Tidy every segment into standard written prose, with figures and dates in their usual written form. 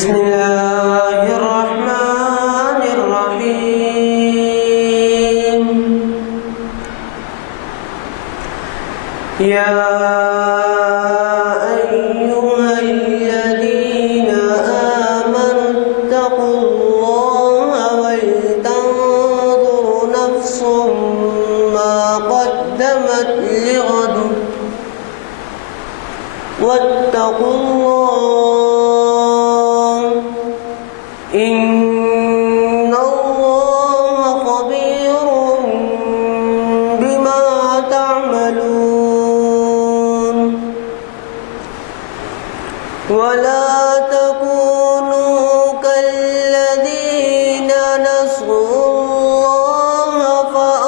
بسم الله الرحمن الرحيم. يا أيها الذين آمنوا اتقوا الله ولتنظر نفس ما قدمت لغد واتقوا الله إن الله خبير بما تعملون. ولا تكونوا كالذين نسوا الله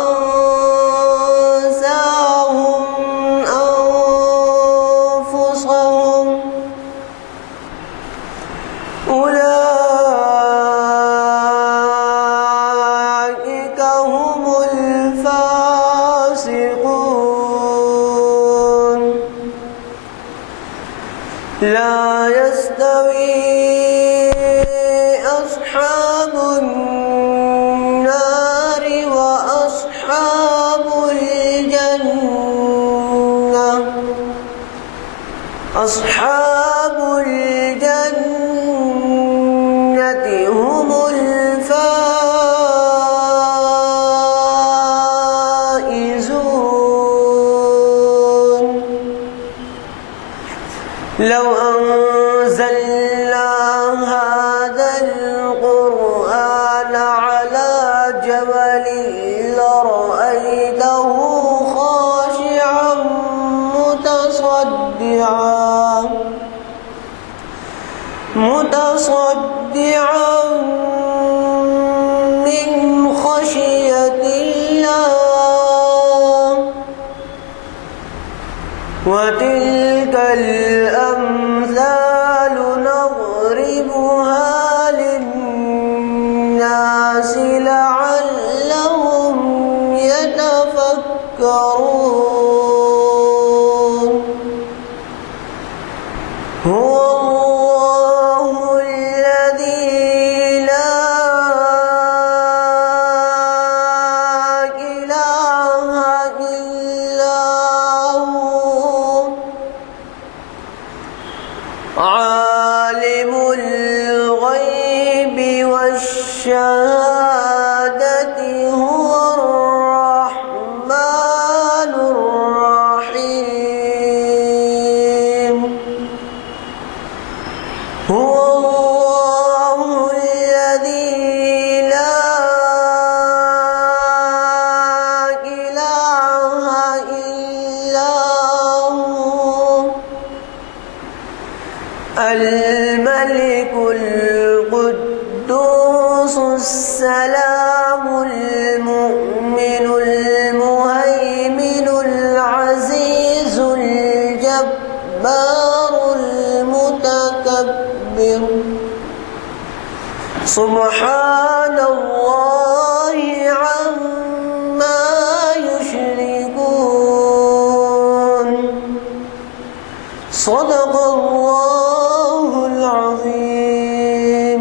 فأنساهم أنفسهم أولئك هم الفاسقون. لا يستوي أصحاب النار وأصحاب الجنة. أصحاب الجنة هم الفائزون. لو أنزلنا هذا القرآن على جبل لرأيته خاشعا متصدعا من خشية الله. وتلك الأمثال نضربها للناس لعلهم يتفكرون. هو الله الذي لا إله إلا هو عالم الغيب والشهادة هو الرحمن الرحيم. هو الله الذي لا إله إلا هو الملك القدوس السلام المؤمن المهيمن العزيز الجبار المتكبر. سبحان الله عما يشركون. صدق الله العظيم.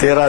13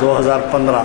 2015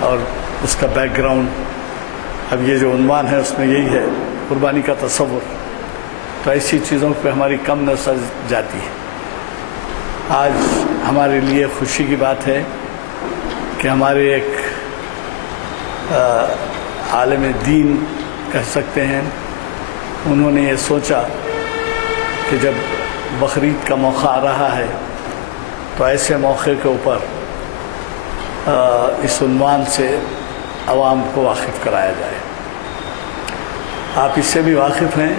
اور اس کا بیک گراؤنڈ. اب یہ جو عنوان ہے اس میں یہی ہے، قربانی کا تصور. تو ایسی چیزوں پہ ہماری کم نظر جاتی ہے. آج ہمارے لیے خوشی کی بات ہے کہ ہمارے ایک عالم دین کہہ سکتے ہیں، انہوں نے یہ سوچا کہ جب بقرعید کا موقع آ رہا ہے تو ایسے موقع کے اوپر اس عنوان سے عوام کو واقف کرایا جائے. آپ اس سے بھی واقف ہیں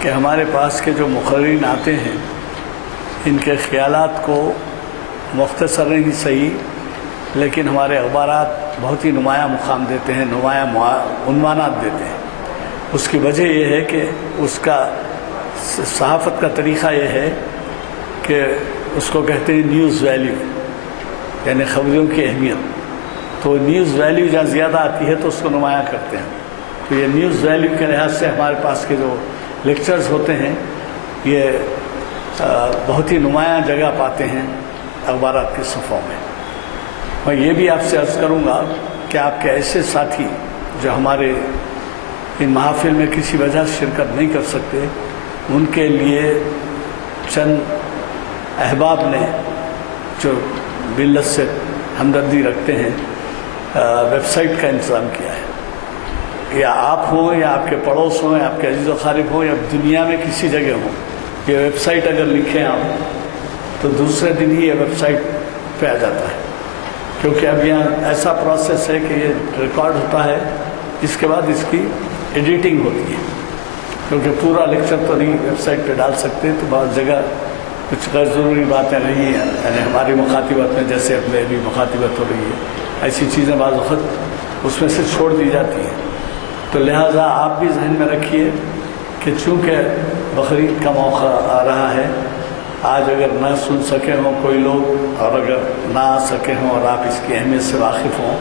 کہ ہمارے پاس کے جو مقررین آتے ہیں ان کے خیالات کو مختصر نہیں صحیح لیکن ہمارے اخبارات بہت ہی نمایاں مقام دیتے ہیں، نمایاں عنوانات دیتے ہیں. اس کی وجہ یہ ہے کہ اس کا صحافت کا طریقہ یہ ہے کہ اس کو کہتے ہیں نیوز ویلیو، یعنی خبروں کی اہمیت. تو نیوز ویلیو جہاں زیادہ آتی ہے تو اس کو نمایاں کرتے ہیں. تو یہ نیوز ویلیو کے لحاظ سے ہمارے پاس کے جو لیکچرز ہوتے ہیں یہ بہت ہی نمایاں جگہ پاتے ہیں اخبارات کے صفحوں میں. میں یہ بھی آپ سے عرض کروں گا کہ آپ کے ایسے ساتھی جو ہمارے ان محافل میں کسی وجہ سے شرکت نہیں کر سکتے، ان کے لیے چند احباب نے جو ملت سے ہمدردی رکھتے ہیں ویب سائٹ کا انتظام کیا ہے. یا آپ ہوں یا آپ کے پڑوس ہوں یا آپ کے عزیز و اقارب ہوں یا دنیا میں کسی جگہ ہوں، یہ ویب سائٹ اگر لکھیں آپ تو دوسرے دن ہی یہ ویب سائٹ پہ آ جاتا ہے. کیونکہ اب یہاں ایسا پروسیس ہے کہ یہ ریکارڈ ہوتا ہے، اس کے بعد اس کی ایڈیٹنگ ہوتی ہے. کیونکہ پورا لیکچر تو نہیں ویب سائٹ پہ ڈال سکتے، تو بعض جگہ کچھ غیر ضروری باتیں نہیں ہیں، یعنی ہماری مخاطبت میں جیسے اپنے بھی مخاطبت ہو رہی ہے، ایسی چیزیں بعض وقت اس میں سے چھوڑ دی جاتی ہیں. تو لہٰذا آپ بھی ذہن میں رکھیے کہ چونکہ بقرعید کا موقع آ رہا ہے، آج اگر نہ سن سکے ہوں کوئی لوگ اور اگر نہ آ سکے ہوں اور آپ اس کی اہمیت سے واقف ہوں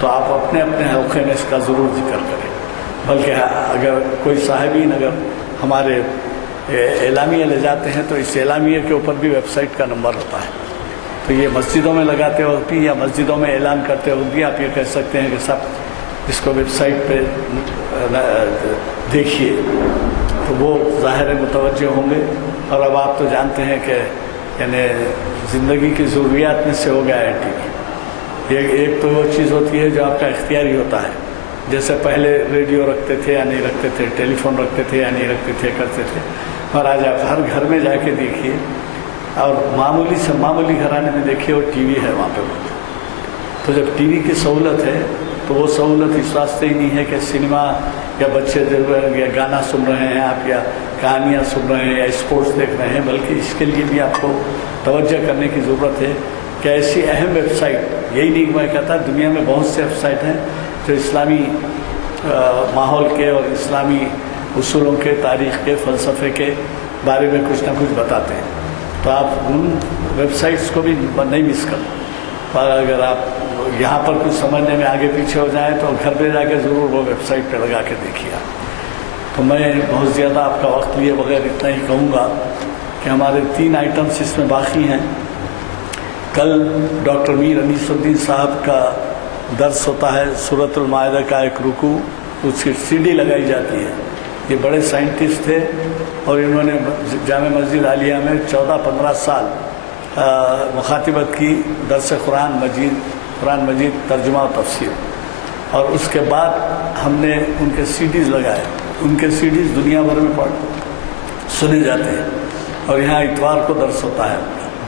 تو آپ اپنے اپنے حلقے میں اس کا ضرور ذکر کریں. بلکہ اگر کوئی صاحبین اگر ہمارے اعلامیہ لے جاتے ہیں تو اس اعلامیہ کے اوپر بھی ویب سائٹ کا نمبر ہوتا ہے. تو یہ مسجدوں میں لگاتے وقت بھی یا مسجدوں میں اعلان کرتے وقت بھی آپ یہ کہہ سکتے ہیں کہ سب اس کو ویب سائٹ پہ دیکھیے، تو وہ ظاہر متوجہ ہوں گے. اور اب آپ تو جانتے ہیں کہ یعنی زندگی کی ضروریات میں سے ہو گیا ہے ٹی وی. ایک تو وہ چیز ہوتی ہے جو آپ کا اختیاری ہوتا ہے، جیسے پہلے ریڈیو رکھتے تھے یا نہیں رکھتے تھے، ٹیلی فون رکھتے تھے یا نہیں رکھتے تھے، کرتے تھے. اور آج آپ ہر گھر میں جا کے دیکھیے، اور معمولی سے معمولی گھرانے میں دیکھیے وہ ٹی وی ہے وہاں پہ. تو جب ٹی وی کی سہولت ہے تو وہ سہولت اس واسطے ہی نہیں ہے کہ سنیما یا بچے یا گانا سن رہے ہیں آپ یا کہانیاں سن رہے ہیں یا اسپورٹس دیکھ رہے ہیں، بلکہ اس کے لیے بھی آپ کو توجہ کرنے کی ضرورت ہے کہ ایسی اہم ویب سائٹ، یہی نہیں میں کہتا، دنیا میں بہت سے ویب سائٹ ہیں جو اسلامی ماحول کے اور اسلامی اصولوں کے، تاریخ کے، فلسفے کے بارے میں کچھ نہ کچھ بتاتے ہیں. تو آپ ان ویب سائٹس کو بھی نہیں مس کرنا. اور اگر آپ یہاں پر کچھ سمجھنے میں آگے پیچھے ہو جائیں تو گھر پہ جا کے ضرور وہ ویب سائٹ پہ لگا کے دیکھیے. تو میں بہت زیادہ آپ کا وقت لیے بغیر اتنا ہی کہوں گا کہ ہمارے 3 آئٹمس اس میں باقی ہیں. کل ڈاکٹر میر انیس الدین صاحب کا درس ہوتا ہے، سورۃ المائدہ کا ایک رکوع، اس کی CD لگائی جاتی ہے. یہ بڑے سائنٹسٹ تھے اور انہوں نے جامع مسجد عالیہ میں 14-15 سال مخاطبت کی، درس قرآن مجید ترجمہ و تفسیر. اور اس کے بعد ہم نے ان کے CDs لگائے. ان کے CDs دنیا بھر میں سنے جاتے ہیں. اور یہاں اتوار کو درس ہوتا ہے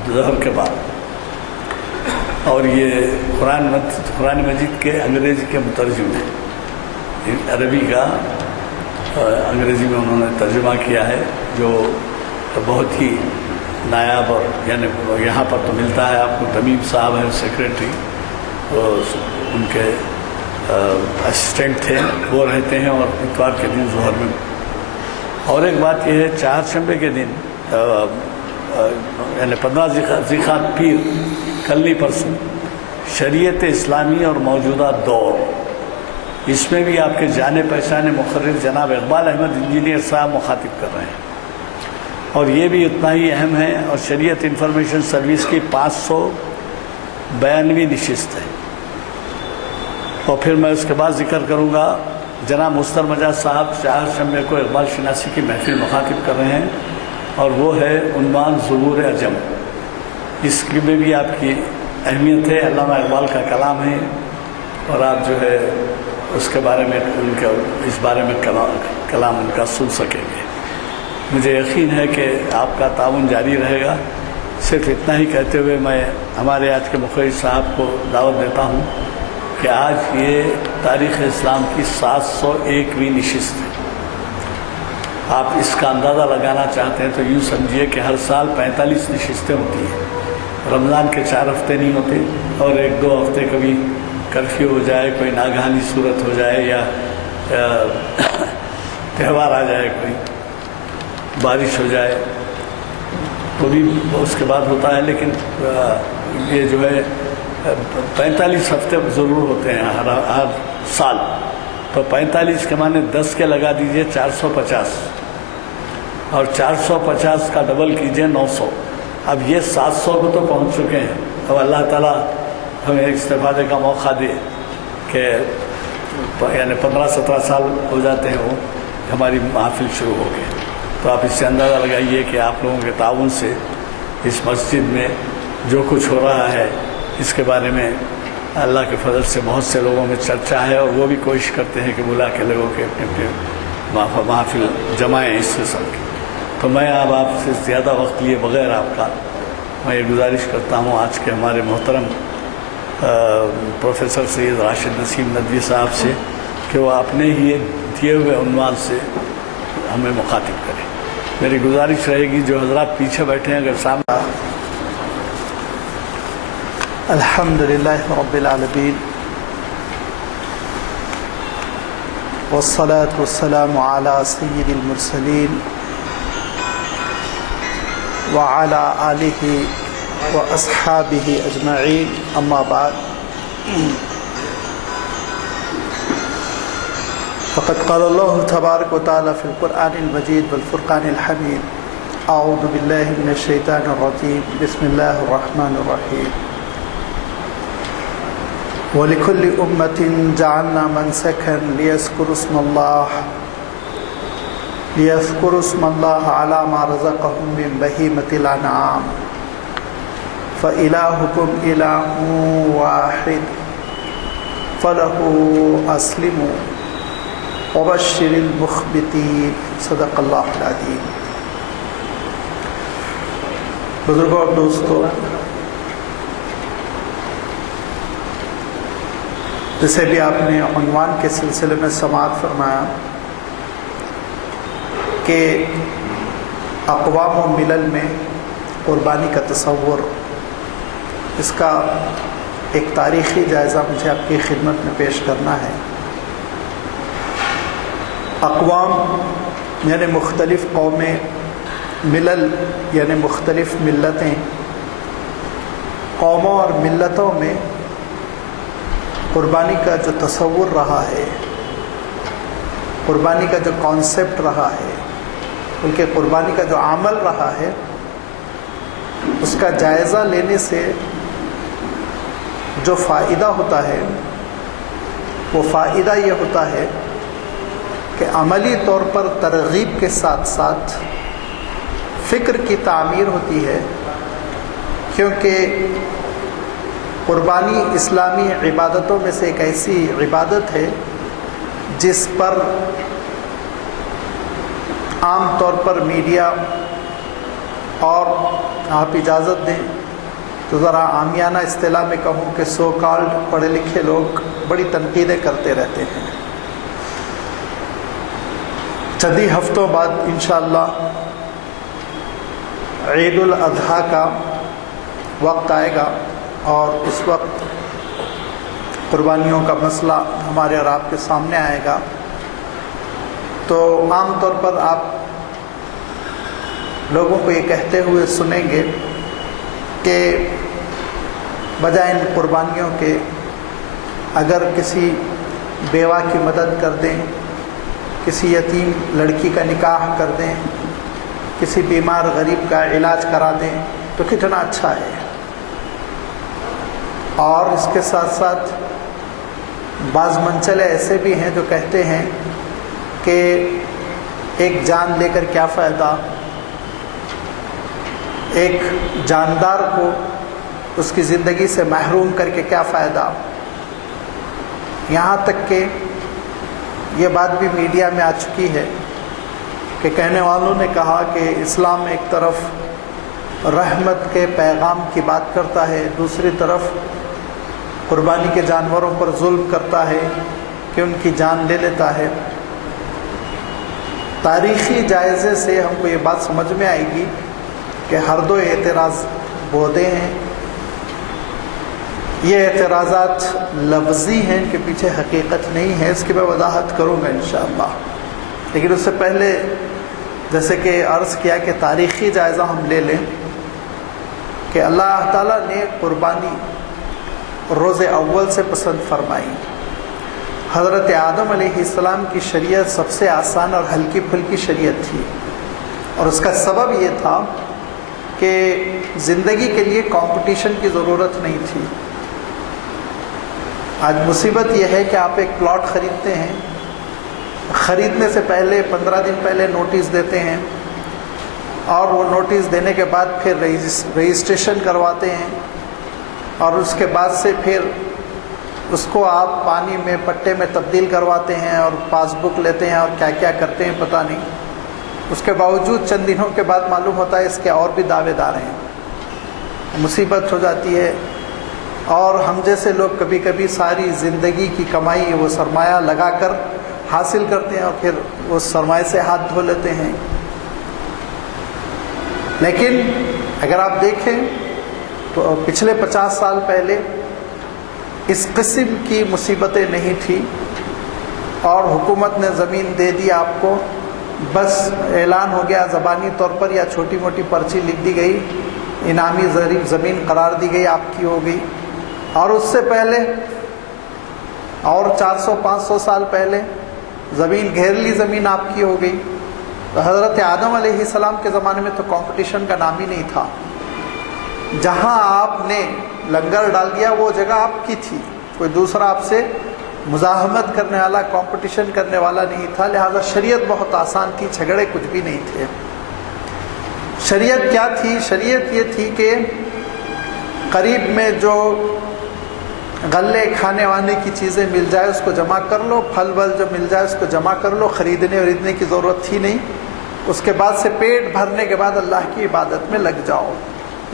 ظہر کے بعد. اور یہ قرآن مجید کے انگریزی کے مترجم ہیں، عربی کا انگریزی میں انہوں نے ترجمہ کیا ہے، جو بہت ہی نایاب. اور یعنی یہاں پر تو ملتا ہے آپ کو، تمیم صاحب ہیں سیکریٹری، ان کے اسسٹنٹ تھے، وہ رہتے ہیں. اور اتوار کے دن ظہر میں. اور ایک بات یہ ہے، چہارشنبے کے دن یعنی 15 ذیقعدہ پیر، کل نہیں پرسوں، شریعت اسلامی اور موجودہ دور، اس میں بھی آپ کے جانے پہچانے مقرر جناب اقبال احمد انجینئر صاحب مخاطب کر رہے ہیں. اور یہ بھی اتنا ہی اہم ہے. اور شریعت انفارمیشن سروس کی 592ویں نشست ہے. اور پھر میں اس کے بعد ذکر کروں گا جناب مستر مجاز صاحب چہار شنبے کو اقبال شناسی کی محفل مخاطب کر رہے ہیں، اور وہ ہے عنوان ظہور عجم۔ اس میں بھی آپ کی اہمیت ہے، علامہ اقبال کا کلام ہے، اور آپ جو ہے اس کے بارے میں ان کا اس بارے میں کلام ان کا سن سکیں گے۔ مجھے یقین ہے کہ آپ کا تعاون جاری رہے گا۔ صرف اتنا ہی کہتے ہوئے میں ہمارے آج کے مخرج صاحب کو دعوت دیتا ہوں کہ آج یہ تاریخ اسلام کی 701ویں نشست ہے۔ آپ اس کا اندازہ لگانا چاہتے ہیں تو یوں سمجھیے کہ ہر سال 45 نشستیں ہوتی ہیں۔ رمضان کے 4 ہفتے نہیں ہوتے، اور 1-2 ہفتے کبھی کرفیو ہو جائے، کوئی ناگہانی صورت ہو جائے، یا تہوار آ جائے، کوئی بارش ہو جائے تو بھی اس کے بعد ہوتا ہے، لیکن یہ جو ہے 45 ہفتے ضرور ہوتے ہیں ہر سال۔ تو 45 کے معنی 10 کے لگا دیجئے 450، اور 450 کا ڈبل کیجئے 900۔ اب یہ 700 کو تو پہنچ چکے ہیں۔ اب اللہ تعالیٰ ہمیں ایک استفادے کا موقع دے کہ یعنی 15-17 سال ہو جاتے ہیں وہ ہماری محافل شروع ہو گئی۔ تو آپ اس سے اندازہ لگائیے کہ آپ لوگوں کے تعاون سے اس مسجد میں جو کچھ ہو رہا ہے اس کے بارے میں اللہ کے فضل سے بہت سے لوگوں میں چرچا ہے، اور وہ بھی کوشش کرتے ہیں کہ بلا کے لوگوں کے اپنے اپنے محافل جمائیں اس قسم کی۔ تو میں اب آپ سے زیادہ وقت لیے بغیر آپ کا میں یہ گزارش کرتا ہوں آج کے ہمارے محترم پروفیسر سید راشد نسیم ندوی صاحب سے کہ وہ اپنے ہی دیے ہوئے عنوان سے ہمیں مخاطب کریں۔ میری گزارش رہے گی جو حضرات پیچھے بیٹھے ہیں اگر سامنے۔ الحمدللہ رب العالمین، والصلاة والسلام علی سید المرسلین وعلی آلہ واصحابہ اجمعین، اما بعد۔ فقد قال اللہ تبارک و تعالی فی القرآن المجید والفرقان الحمید، اعوذ باللہ من الشیطان الرجیم، بسم اللہ الرحمن الرحیم۔ وَلِكُلِّ أُمَّةٍ جَعَلْنَا مَنْسَكًا لِيَذْكُرُوا اسْمَ اللَّهِ عَلَى مَا رَزَقَهُم مِّن بَهِيمَةِ الْأَنْعَامِ فَإِلَٰهُكُمْ إِلَٰهٌ وَاحِدٌ فَلَهُ أَسْلِمُوا وَبَشِّرِ الْمُخْبِتِينَ۔ صدق اللہ العظیم۔ بزرگوں اور دوستو، جسے بھی آپ نے عنوان کے سلسلے میں سماعت فرمایا کہ اقوام و ملل میں قربانی کا تصور، اس کا ایک تاریخی جائزہ مجھے آپ کی خدمت میں پیش کرنا ہے۔ اقوام یعنی مختلف قومیں، ملل یعنی مختلف ملتیں۔ قوموں اور ملتوں میں قربانی کا جو تصور رہا ہے، قربانی کا جو کانسیپٹ رہا ہے، بلکہ قربانی کا جو عمل رہا ہے، اس کا جائزہ لینے سے جو فائدہ ہوتا ہے وہ فائدہ یہ ہوتا ہے کہ عملی طور پر ترغیب کے ساتھ ساتھ فکر کی تعمیر ہوتی ہے، کیونکہ قربانی اسلامی عبادتوں میں سے ایک ایسی عبادت ہے جس پر عام طور پر میڈیا، اور آپ اجازت دیں تو ذرا عامیانہ اصطلاح میں کہوں کہ سو کالڈ پڑھے لکھے لوگ بڑی تنقیدیں کرتے رہتے ہیں۔ چند ہی ہفتوں بعد انشاءاللہ عید الاضحیٰ کا وقت آئے گا، اور اس وقت قربانیوں کا مسئلہ ہمارے اور آپ کے سامنے آئے گا۔ تو عام طور پر آپ لوگوں کو یہ کہتے ہوئے سنیں گے کہ بجائے ان قربانیوں کے اگر کسی بیوہ کی مدد کر دیں، کسی یتیم لڑکی کا نکاح کر دیں، کسی بیمار غریب کا علاج کرا دیں تو کتنا اچھا ہے۔ اور اس کے ساتھ ساتھ بعض منچلے ایسے بھی ہیں جو کہتے ہیں کہ ایک جان لے کر کیا فائدہ، ایک جاندار کو اس کی زندگی سے محروم کر کے کیا فائدہ۔ یہاں تک کہ یہ بات بھی میڈیا میں آ چکی ہے کہ کہنے والوں نے کہا کہ اسلام ایک طرف رحمت کے پیغام کی بات کرتا ہے، دوسری طرف قربانی کے جانوروں پر ظلم کرتا ہے کہ ان کی جان لے لیتا ہے۔ تاریخی جائزے سے ہم کو یہ بات سمجھ میں آئے گی کہ ہر دو اعتراض بودے ہیں، یہ اعتراضات لفظی ہیں، ان کے پیچھے حقیقت نہیں ہے، اس کی میں وضاحت کروں گا انشاءاللہ۔ لیکن اس سے پہلے جیسے کہ عرض کیا کہ تاریخی جائزہ ہم لے لیں کہ اللہ تعالیٰ نے قربانی روز اول سے پسند فرمائی۔ حضرت آدم علیہ السلام کی شریعت سب سے آسان اور ہلکی پھلکی شریعت تھی، اور اس کا سبب یہ تھا کہ زندگی کے لیے کمپٹیشن کی ضرورت نہیں تھی۔ آج مصیبت یہ ہے کہ آپ ایک پلاٹ خریدتے ہیں، خریدنے سے پہلے 15 دن پہلے نوٹس دیتے ہیں، اور وہ نوٹس دینے کے بعد پھر رجسٹریشن کرواتے ہیں، اور اس کے بعد سے پھر اس کو آپ پانی میں پٹے میں تبدیل کرواتے ہیں اور پاس بک لیتے ہیں اور کیا کیا کرتے ہیں پتہ نہیں۔ اس کے باوجود چند دنوں کے بعد معلوم ہوتا ہے اس کے اور بھی دعوے دار ہیں، مصیبت ہو جاتی ہے۔ اور ہم جیسے لوگ کبھی کبھی ساری زندگی کی کمائی وہ سرمایہ لگا کر حاصل کرتے ہیں اور پھر اس سرمایہ سے ہاتھ دھو لیتے ہیں۔ لیکن اگر آپ دیکھیں تو پچھلے 50 سال پہلے اس قسم کی مصیبتیں نہیں تھیں، اور حکومت نے زمین دے دی آپ کو، بس اعلان ہو گیا زبانی طور پر یا چھوٹی موٹی پرچی لکھ دی گئی، انعامی زمین قرار دی گئی، آپ کی ہو گئی۔ اور اس سے پہلے اور 400-500 سال پہلے زمین گھیرلی زمین آپ کی ہو گئی۔ تو حضرت آدم علیہ السلام کے زمانے میں تو کمپٹیشن کا نام ہی نہیں تھا، جہاں آپ نے لنگر ڈال دیا وہ جگہ آپ کی تھی، کوئی دوسرا آپ سے مزاحمت کرنے والا، کمپٹیشن کرنے والا نہیں تھا، لہذا شریعت بہت آسان تھی، جھگڑے کچھ بھی نہیں تھے۔ شریعت کیا تھی؟ شریعت یہ تھی کہ قریب میں جو غلے کھانے وانے کی چیزیں مل جائے اس کو جمع کر لو، پھل ول جو مل جائے اس کو جمع کر لو، خریدنے وریدنے کی ضرورت تھی نہیں۔ اس کے بعد سے پیٹ بھرنے کے بعد اللہ کی عبادت میں لگ جاؤ،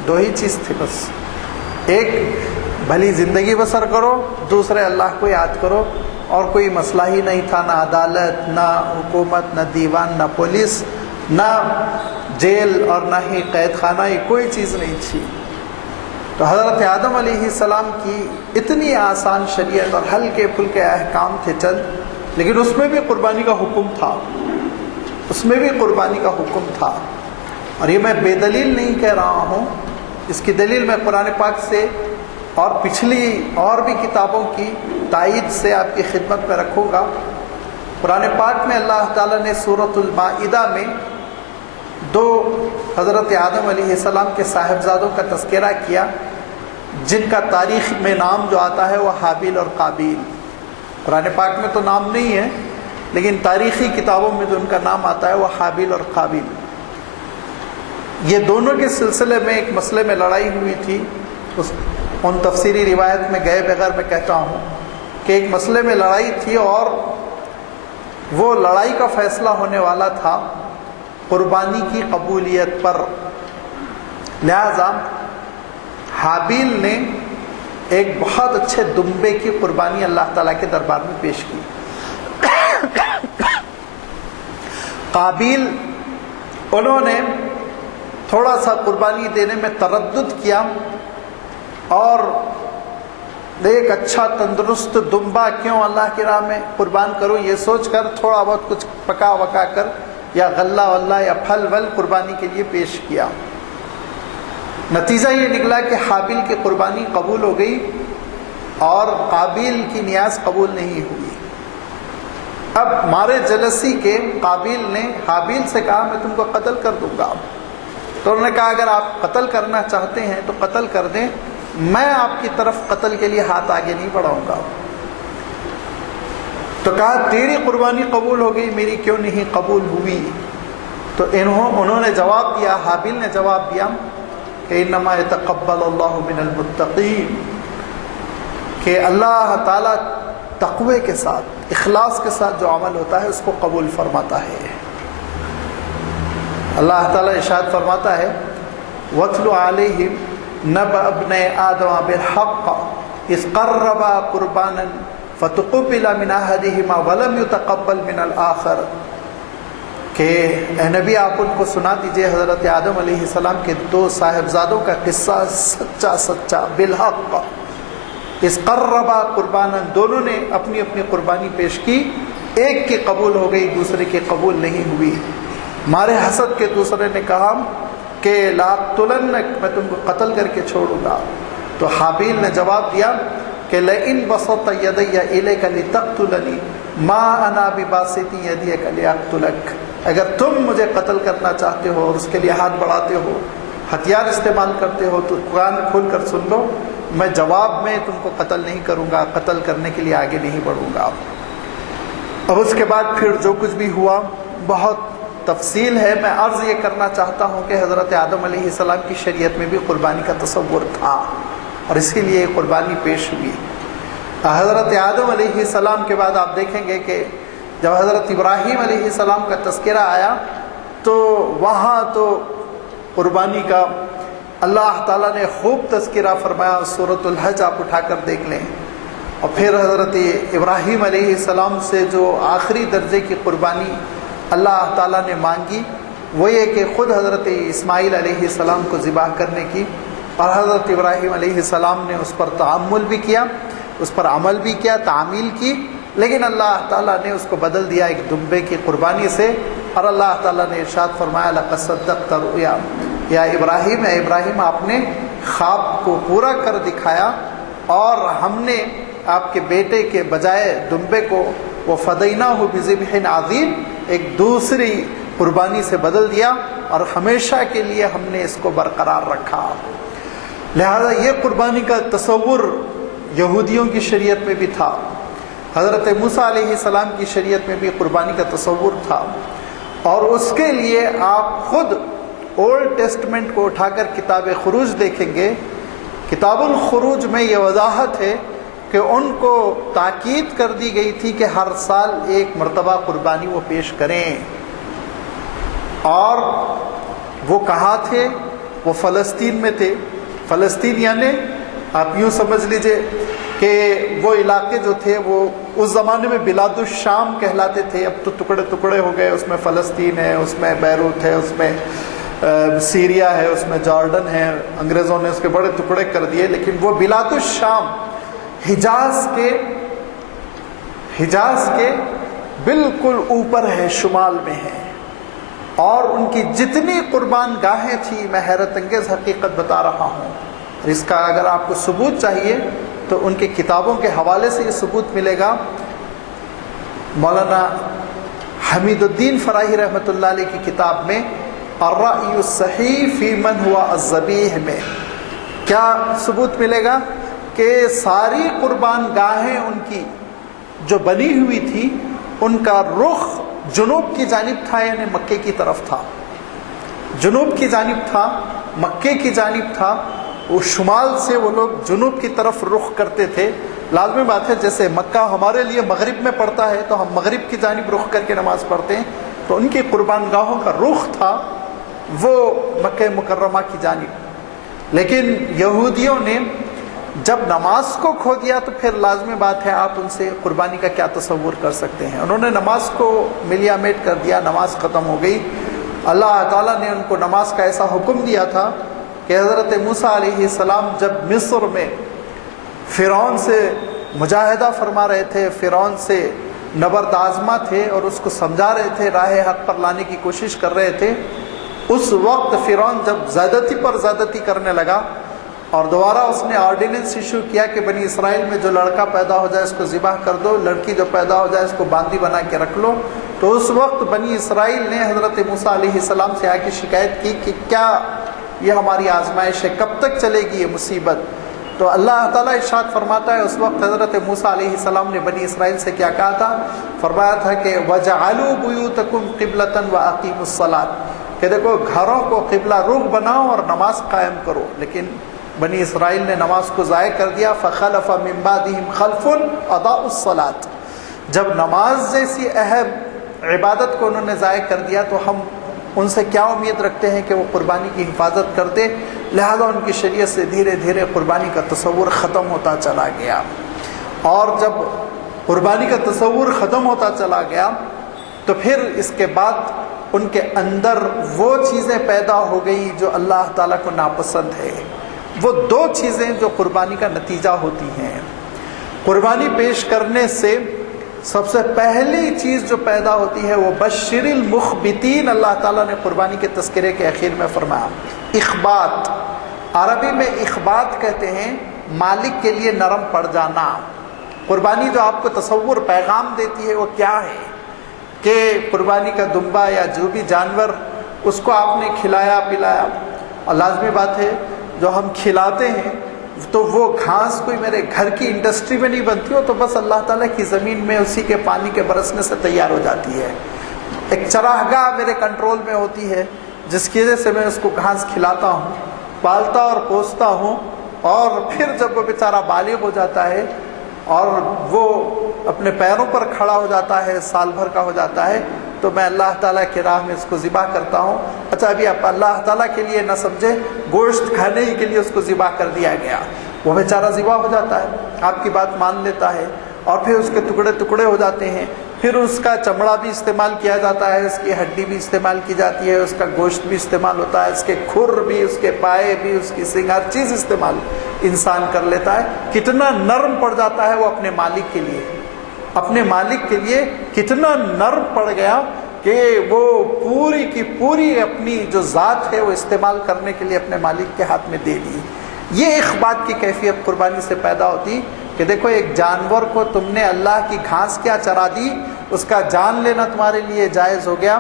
دو ہی چیز تھی بس، ایک بھلی زندگی بسر کرو، دوسرے اللہ کو یاد کرو، اور کوئی مسئلہ ہی نہیں تھا، نہ عدالت، نہ حکومت، نہ دیوان، نہ پولیس، نہ جیل، اور نہ ہی قید خانہ، یہ کوئی چیز نہیں تھی۔ تو حضرت آدم علیہ السلام کی اتنی آسان شریعت اور ہلکے پھلکے احکام تھے چند، لیکن اس میں بھی قربانی کا حکم تھا، اس میں بھی قربانی کا حکم تھا۔ اور یہ میں بے دلیل نہیں کہہ رہا ہوں، اس کی دلیل میں قرآن پاک سے اور پچھلی اور بھی کتابوں کی تائید سے آپ کی خدمت میں رکھوں گا۔ قرآن پاک میں اللہ تعالیٰ نے سورۃ المائدہ میں دو حضرت آدم علیہ السلام کے صاحبزادوں کا تذکرہ کیا، جن کا تاریخ میں نام جو آتا ہے وہ حابیل اور قابیل۔ قرآن پاک میں تو نام نہیں ہے، لیکن تاریخی کتابوں میں جو ان کا نام آتا ہے وہ حابیل اور قابیل۔ یہ دونوں کے سلسلے میں ایک مسئلے میں لڑائی ہوئی تھی، ان تفسیری روایت میں گئے بغیر میں کہتا ہوں کہ ایک مسئلے میں لڑائی تھی، اور وہ لڑائی کا فیصلہ ہونے والا تھا قربانی کی قبولیت پر۔ لہذا حابیل نے ایک بہت اچھے دمبے کی قربانی اللہ تعالیٰ کے دربار میں پیش کی۔ قابیل انہوں نے تھوڑا سا قربانی دینے میں تردد کیا، اور ایک اچھا تندرست دمبا کیوں اللہ کی راہ میں قربان کروں، یہ سوچ کر تھوڑا بہت کچھ پکا وکا کر یا غلہ واللہ یا پھل ول قربانی کے لیے پیش کیا۔ نتیجہ یہ نکلا کہ حابیل کی قربانی قبول ہو گئی اور قابیل کی نیاز قبول نہیں ہوئی۔ اب مارے جلسی کے قابیل نے حابیل سے کہا میں تم کو قتل کر دوں گا، تو انہوں نے کہا اگر آپ قتل کرنا چاہتے ہیں تو قتل کر دیں، میں آپ کی طرف قتل کے لیے ہاتھ آگے نہیں بڑھاؤں گا۔ تو کہا تیری قربانی قبول ہو گئی، میری کیوں نہیں قبول ہوئی؟ تو انہوں نے جواب دیا، حابیل نے جواب دیا کہ انما یتقبل اللہ من المتقین، کہ اللہ تعالیٰ تقوی کے ساتھ، اخلاص کے ساتھ جو عمل ہوتا ہے اس کو قبول فرماتا ہے۔ اللہ تعالیٰ ارشاد فرماتا ہے وَاتْلُ عَلَيْهِمْ نَبَأَ ابْنَيْ آدَمَ بِالْحَقِّ إِذْ قَرَّبَا قُرْبَانًا فَتُقُبِّلَ مِنْ أَحَدِهِمَا وَلَمْ يُتَقَبَّلْ مِنَ الْآخَرِ، کہ اے نبی آپ ان کو سنا دیجئے حضرت آدم علیہ السلام کے دو صاحبزادوں کا قصہ، سچا سچا بالحق، اس قربا قربانا، دونوں نے اپنی اپنی قربانی پیش کی، ایک کی قبول ہو گئی دوسرے کی قبول نہیں ہوئی۔ مارے حسد کے دوسرے نے کہا کہ لاقتلنک، میں تم کو قتل کر کے چھوڑوں گا۔ تو حابیل نے جواب دیا کہ لئن بسطت یدی الیک لتقتلنی ما انا بباسط یدیک لاقتلک، اگر تم مجھے قتل کرنا چاہتے ہو اور اس کے لیے ہاتھ بڑھاتے ہو، ہتھیار استعمال کرتے ہو، تو قرآن کھول کر سن لو، میں جواب میں تم کو قتل نہیں کروں گا، قتل کرنے کے لیے آگے نہیں بڑھوں گا۔ اب اس کے بعد پھر جو کچھ بھی ہوا بہت تفصیل ہے، میں عرض یہ کرنا چاہتا ہوں کہ حضرت آدم علیہ السلام کی شریعت میں بھی قربانی کا تصور تھا اور اسی لیے قربانی پیش ہوئی۔ حضرت آدم علیہ السلام کے بعد آپ دیکھیں گے کہ جب حضرت ابراہیم علیہ السلام کا تذکرہ آیا تو وہاں تو قربانی کا اللہ تعالیٰ نے خوب تذکرہ فرمایا، سورۃ الحج آپ اٹھا کر دیکھ لیں۔ اور پھر حضرت ابراہیم علیہ السلام سے جو آخری درجے کی قربانی اللہ تعالیٰ نے مانگی وہ یہ کہ خود حضرت اسماعیل علیہ السلام کو ذبح کرنے کی، اور حضرت ابراہیم علیہ السلام نے اس پر تعامل بھی کیا، اس پر عمل بھی کیا، تعمیل کی، لیکن اللہ تعالیٰ نے اس کو بدل دیا ایک دمبے کی قربانی سے، اور اللہ تعالیٰ نے ارشاد فرمایا لقد صدقت رؤیا یا ابراہیم، اے ابراہیم آپ نے خواب کو پورا کر دکھایا، اور ہم نے آپ کے بیٹے کے بجائے دمبے کو وفدیناہ بذبح عظیم ایک دوسری قربانی سے بدل دیا، اور ہمیشہ کے لیے ہم نے اس کو برقرار رکھا۔ لہذا یہ قربانی کا تصور یہودیوں کی شریعت میں بھی تھا، حضرت موسیٰ علیہ السلام کی شریعت میں بھی قربانی کا تصور تھا، اور اس کے لیے آپ خود اولڈ ٹیسٹمنٹ کو اٹھا کر کتاب خروج دیکھیں گے، کتاب الخروج میں یہ وضاحت ہے کہ ان کو تاکید کر دی گئی تھی کہ ہر سال ایک مرتبہ قربانی وہ پیش کریں، اور وہ کہاں تھے؟ وہ فلسطین میں تھے۔ فلسطین یعنی آپ یوں سمجھ لیجئے کہ وہ علاقے جو تھے وہ اس زمانے میں بلاد الشام کہلاتے تھے، اب تو ٹکڑے ٹکڑے ہو گئے، اس میں فلسطین ہے، اس میں بیروت ہے، اس میں سیریا ہے، اس میں جارڈن ہے، انگریزوں نے اس کے بڑے ٹکڑے کر دیے، لیکن وہ بلاد الشام حجاز کے بالکل اوپر ہے، شمال میں ہے، اور ان کی جتنی قربان گاہیں تھیں، میں حیرت انگیز حقیقت بتا رہا ہوں، اس کا اگر آپ کو ثبوت چاہیے تو ان کی کتابوں کے حوالے سے یہ ثبوت ملے گا۔ مولانا حمید الدین فراہی رحمۃ اللہ علیہ کی کتاب میں الرأی الصحیح فی من ہوا الذبیح میں کیا ثبوت ملے گا کہ ساری قربان گاہیں ان کی جو بنی ہوئی تھی ان کا رخ جنوب کی جانب تھا، یعنی مکے کی طرف تھا، جنوب کی جانب تھا، مکے کی جانب تھا، وہ شمال سے وہ لوگ جنوب کی طرف رخ کرتے تھے۔ لازمی بات ہے جیسے مکہ ہمارے لیے مغرب میں پڑتا ہے تو ہم مغرب کی جانب رخ کر کے نماز پڑھتے ہیں، تو ان کی قربان گاہوں کا رخ تھا وہ مکہ مکرمہ کی جانب۔ لیکن یہودیوں نے جب نماز کو کھو دیا تو پھر لازمی بات ہے آپ ان سے قربانی کا کیا تصور کر سکتے ہیں، انہوں نے نماز کو ملیا میٹ کر دیا، نماز ختم ہو گئی۔ اللہ تعالیٰ نے ان کو نماز کا ایسا حکم دیا تھا کہ حضرت موسیٰ علیہ السلام جب مصر میں فرعون سے مجاہدہ فرما رہے تھے، فرعون سے نبرد آزما تھے اور اس کو سمجھا رہے تھے، راہ حق پر لانے کی کوشش کر رہے تھے، اس وقت فرعون جب زیادتی پر زیادتی کرنے لگا اور دوبارہ اس نے آرڈیننس ایشو کیا کہ بنی اسرائیل میں جو لڑکا پیدا ہو جائے اس کو ذبح کر دو، لڑکی جو پیدا ہو جائے اس کو باندی بنا کے رکھ لو، تو اس وقت بنی اسرائیل نے حضرت موسیٰ علیہ السلام سے آ کے شکایت کی کہ کیا یہ ہماری آزمائش ہے، کب تک چلے گی یہ مصیبت؟ تو تو اللہ تعالیٰ ارشاد فرماتا ہے اس وقت حضرت موسیٰ علیہ السلام نے بنی اسرائیل سے کیا کہا تھا؟ فرمایا تھا کہ وَجَعَلُوا بُيُوتَكُمْ قِبْلَةً وَأَقِيمُوا الصَّلَاةَ، کہ دیکھو گھروں کو قبلہ رخ بناؤ اور نماز قائم کرو. لیکن بنی اسرائیل نے نماز کو ضائع کر دیا. فَخَلَفَ مِن بَعْدِهِمْ خَلْفٌ أَضَاعُوا الصَّلَاةَ، جب نماز جیسی اہم عبادت کو انہوں نے ضائع کر دیا تو ہم ان سے کیا امید رکھتے ہیں کہ وہ قربانی کی حفاظت کرتے؟ لہذا ان کی شریعت سے دھیرے دھیرے قربانی کا تصور ختم ہوتا چلا گیا. اور جب قربانی کا تصور ختم ہوتا چلا گیا تو پھر اس کے بعد ان کے اندر وہ چیزیں پیدا ہو گئی جو اللہ تعالیٰ کو ناپسند ہے. وہ دو چیزیں جو قربانی کا نتیجہ ہوتی ہیں. قربانی پیش کرنے سے سب سے پہلی چیز جو پیدا ہوتی ہے وہ بشر المخبتین، اللہ تعالیٰ نے قربانی کے تذکرے کے اخیر میں فرمایا. اخبات، عربی میں اخبات کہتے ہیں مالک کے لیے نرم پڑ جانا. قربانی جو آپ کو تصور پیغام دیتی ہے وہ کیا ہے کہ قربانی کا دمبا یا جو بھی جانور اس کو آپ نے کھلایا پلایا. اور لازمی بات ہے جو ہم کھلاتے ہیں تو وہ گھاس کوئی میرے گھر کی انڈسٹری میں نہیں بنتی ہو، تو بس اللہ تعالیٰ کی زمین میں اسی کے پانی کے برسنے سے تیار ہو جاتی ہے. ایک چراگاہ میرے کنٹرول میں ہوتی ہے جس کی وجہ سے میں اس کو گھاس کھلاتا ہوں، پالتا اور پوستا ہوں، اور پھر جب وہ بیچارہ بالغ ہو جاتا ہے اور وہ اپنے پیروں پر کھڑا ہو جاتا ہے، سال بھر کا ہو جاتا ہے، تو میں اللہ تعالیٰ کی راہ میں اس کو ذبح کرتا ہوں. اچھا ابھی آپ اللہ تعالیٰ کے لیے نہ سمجھے، گوشت کھانے ہی کے لیے اس کو ذبح کر دیا گیا. وہ بیچارہ ذبح ہو جاتا ہے، آپ کی بات مان لیتا ہے، اور پھر اس کے ٹکڑے ٹکڑے ہو جاتے ہیں. پھر اس کا چمڑا بھی استعمال کیا جاتا ہے، اس کی ہڈی بھی استعمال کی جاتی ہے، اس کا گوشت بھی استعمال ہوتا ہے، اس کے کھر بھی، اس کے پائے بھی، اس کی سنگ، ہر چیز استعمال انسان کر لیتا ہے. کتنا نرم پڑ جاتا ہے وہ اپنے مالک کے لیے، اپنے مالک کے لیے کتنا نرم پڑ گیا کہ وہ پوری کی پوری اپنی جو ذات ہے وہ استعمال کرنے کے لیے اپنے مالک کے ہاتھ میں دے دی. یہ ایک بات کی کیفیت قربانی سے پیدا ہوتی کہ دیکھو ایک جانور کو تم نے اللہ کی گھاس کیا چرا دی، اس کا جان لینا تمہارے لیے جائز ہو گیا.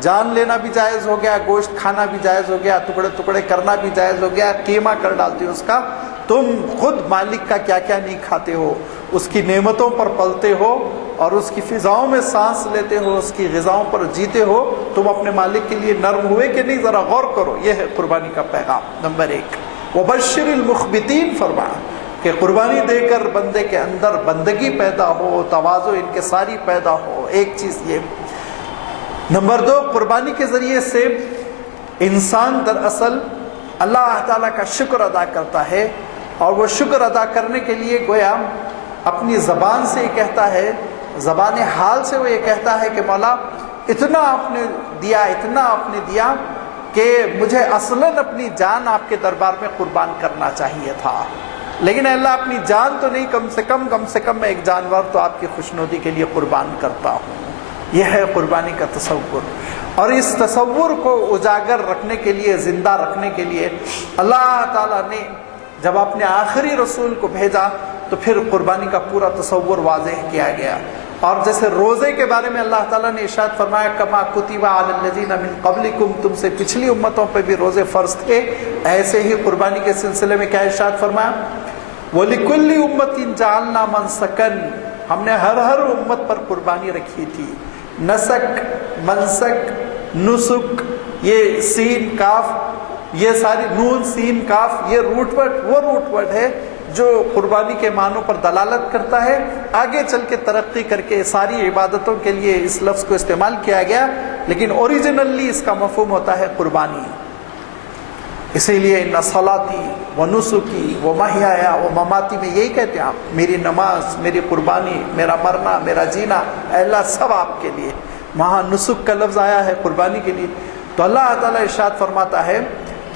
جان لینا بھی جائز ہو گیا، گوشت کھانا بھی جائز ہو گیا، ٹکڑے ٹکڑے کرنا بھی جائز ہو گیا، قیمہ کر ڈالتے ہو اس کا. تم خود مالک کا کیا کیا نہیں کھاتے ہو، اس کی نعمتوں پر پلتے ہو اور اس کی فضاؤں میں سانس لیتے ہو، اس کی غذاؤں پر جیتے ہو. تم اپنے مالک کے لیے نرم ہوئے کہ نہیں؟ ذرا غور کرو. یہ ہے قربانی کا پیغام نمبر 1. وبشر المخبتین، فرمایا کہ قربانی دے کر بندے کے اندر بندگی پیدا ہو، تواضع انکساری پیدا ہو. ایک چیز یہ. نمبر 2، قربانی کے ذریعے سے انسان دراصل اللہ تعالیٰ کا شکر ادا کرتا ہے، اور وہ شکر ادا کرنے کے لیے گویا اپنی زبان سے یہ کہتا ہے، زبان حال سے وہ یہ کہتا ہے کہ مولا اتنا آپ نے دیا، اتنا آپ نے دیا کہ مجھے اصلاً اپنی جان آپ کے دربار میں قربان کرنا چاہیے تھا، لیکن اللہ اپنی جان تو نہیں، کم سے کم میں ایک جانور تو آپ کی خوشنودی کے لیے قربان کرتا ہوں. یہ ہے قربانی کا تصور. اور اس تصور کو اجاگر رکھنے کے لیے، زندہ رکھنے کے لیے اللہ تعالیٰ نے جب اپنے آخری رسول کو بھیجا تو پھر قربانی کا پورا تصور واضح کیا گیا. اور جیسے روزے کے بارے میں اللہ تعالیٰ نے ارشاد فرمایا کما کتب علی الذین من قبلکم، تم سے پچھلی امتوں پہ بھی روزے فرض تھے، ایسے ہی قربانی کے سلسلے میں کیا ارشاد فرمایا؟ وَلِكُلِّ أُمَّةٍ جَعَلْنَا مَنْسَكًا، ہم نے ہر امت پر قربانی رکھی تھی. نسک، منسک، نسک، یہ سین کاف، یہ ساری نون سین کاف، یہ روٹ ورڈ، وہ روٹ ورڈ ہے جو قربانی کے معنوں پر دلالت کرتا ہے. آگے چل کے ترقی کر کے ساری عبادتوں کے لیے اس لفظ کو استعمال کیا گیا، لیکن اوریجنلی اس کا مفہوم ہوتا ہے قربانی. اسی لیے ان صلاتی و نسکی و محیایا و مماتی میں یہی کہتے ہیں آپ، میری نماز، میری قربانی، میرا مرنا، میرا جینا، اے اللہ سب آپ کے لیے. وہاں نسک کا لفظ آیا ہے قربانی کے لیے. تو اللہ تعالیٰ ارشاد فرماتا ہے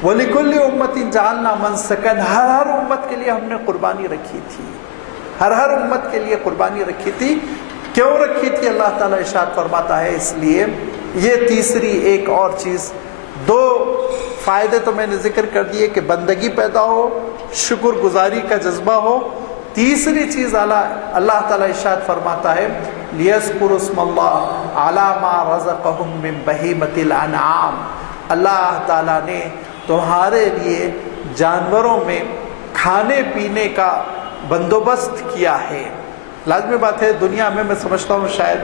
وَلِكُلِّ أُمَّةٍ جَعَلْنَا مَنْسَكًا، ہر امت کے لیے ہم نے قربانی رکھی تھی، ہر امت کے لیے قربانی رکھی تھی. کیوں رکھی تھی؟ اللہ تعالیٰ ارشاد فرماتا ہے اس لیے. یہ تیسری ایک اور چیز، 2 فائدے تو میں نے ذکر کر دیے کہ بندگی پیدا ہو، شکر گزاری کا جذبہ ہو. تیسری چیز اللہ تعالیٰ ارشاد فرماتا ہے لِيَذْكُرُوا اسْمَ اللَّهِ عَلَى مَا رَزَقَهُم مِّن بَهِيمَةِ الْأَنْعَامِ، اللہ تعالیٰ نے تمہارے لیے جانوروں میں کھانے پینے کا بندوبست کیا ہے۔ لازمی بات ہے دنیا میں سمجھتا ہوں شاید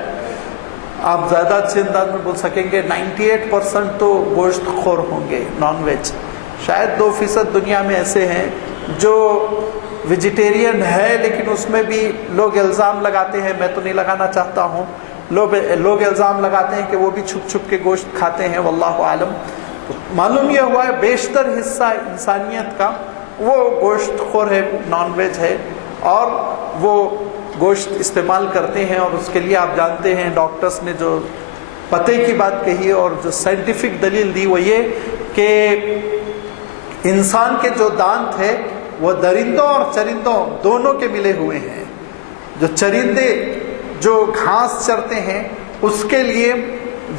آپ زیادہ اچھے انداز میں بول سکیں گے 98% تو گوشت خور ہوں گے، نان ویج۔ شاید 2% دنیا میں ایسے ہیں جو ویجیٹیرین ہے، لیکن اس میں بھی لوگ الزام لگاتے ہیں، میں تو نہیں لگانا چاہتا ہوں، لوگ الزام لگاتے ہیں کہ وہ بھی چھپ چھپ کے گوشت کھاتے ہیں، واللہ عالم۔ معلوم یہ ہوا ہے بیشتر حصہ انسانیت کا وہ گوشت خور ہے، نان ویج ہے، اور وہ گوشت استعمال کرتے ہیں۔ اور اس کے لیے آپ جانتے ہیں ڈاکٹرز نے جو پتے کی بات کہی اور جو سائنٹیفک دلیل دی وہ یہ کہ انسان کے جو دانت ہے وہ درندوں اور چرندوں دونوں کے ملے ہوئے ہیں۔ جو چرندے جو گھاس چرتے ہیں اس کے لیے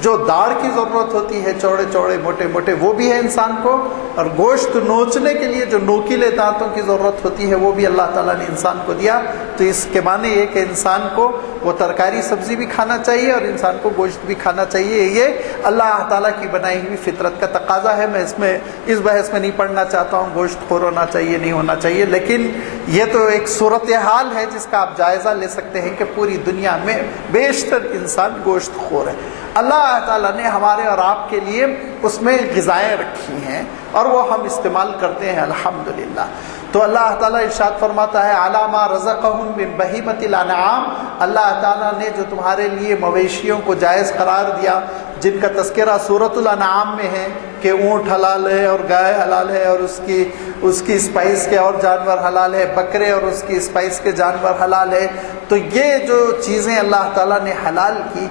جو داڑھ کی ضرورت ہوتی ہے، چوڑے چوڑے موٹے موٹے، وہ بھی ہے انسان کو، اور گوشت نوچنے کے لیے جو نوکیلے دانتوں کی ضرورت ہوتی ہے وہ بھی اللہ تعالیٰ نے انسان کو دیا۔ تو اس کے معنی یہ کہ انسان کو وہ ترکاری سبزی بھی کھانا چاہیے اور انسان کو گوشت بھی کھانا چاہیے، یہ اللہ تعالیٰ کی بنائی ہوئی فطرت کا تقاضا ہے۔ میں اس بحث میں نہیں پڑھنا چاہتا ہوں گوشت خور ہونا چاہیے نہیں ہونا چاہیے، لیکن یہ تو ایک صورتحال ہے جس کا آپ جائزہ لے سکتے ہیں کہ پوری دنیا میں بیشتر انسان گوشت خور ہے۔ اللہ تعالیٰ نے ہمارے اور آپ کے لیے اس میں غذائیں رکھی ہیں اور وہ ہم استعمال کرتے ہیں الحمدللہ۔ تو اللہ تعالیٰ ارشاد فرماتا ہے علی ما رزقہم من بہیمۃ الانعام، اللہ تعالیٰ نے جو تمہارے لیے مویشیوں کو جائز قرار دیا، جن کا تذکرہ سورۃ الانعام میں ہے کہ اونٹ حلال ہے اور گائے حلال ہے اور اس کی اسپائس کے اور جانور حلال ہے، بکرے اور اس کی اسپائس کے جانور حلال ہے۔ تو یہ جو چیزیں اللہ تعالیٰ نے حلال کی،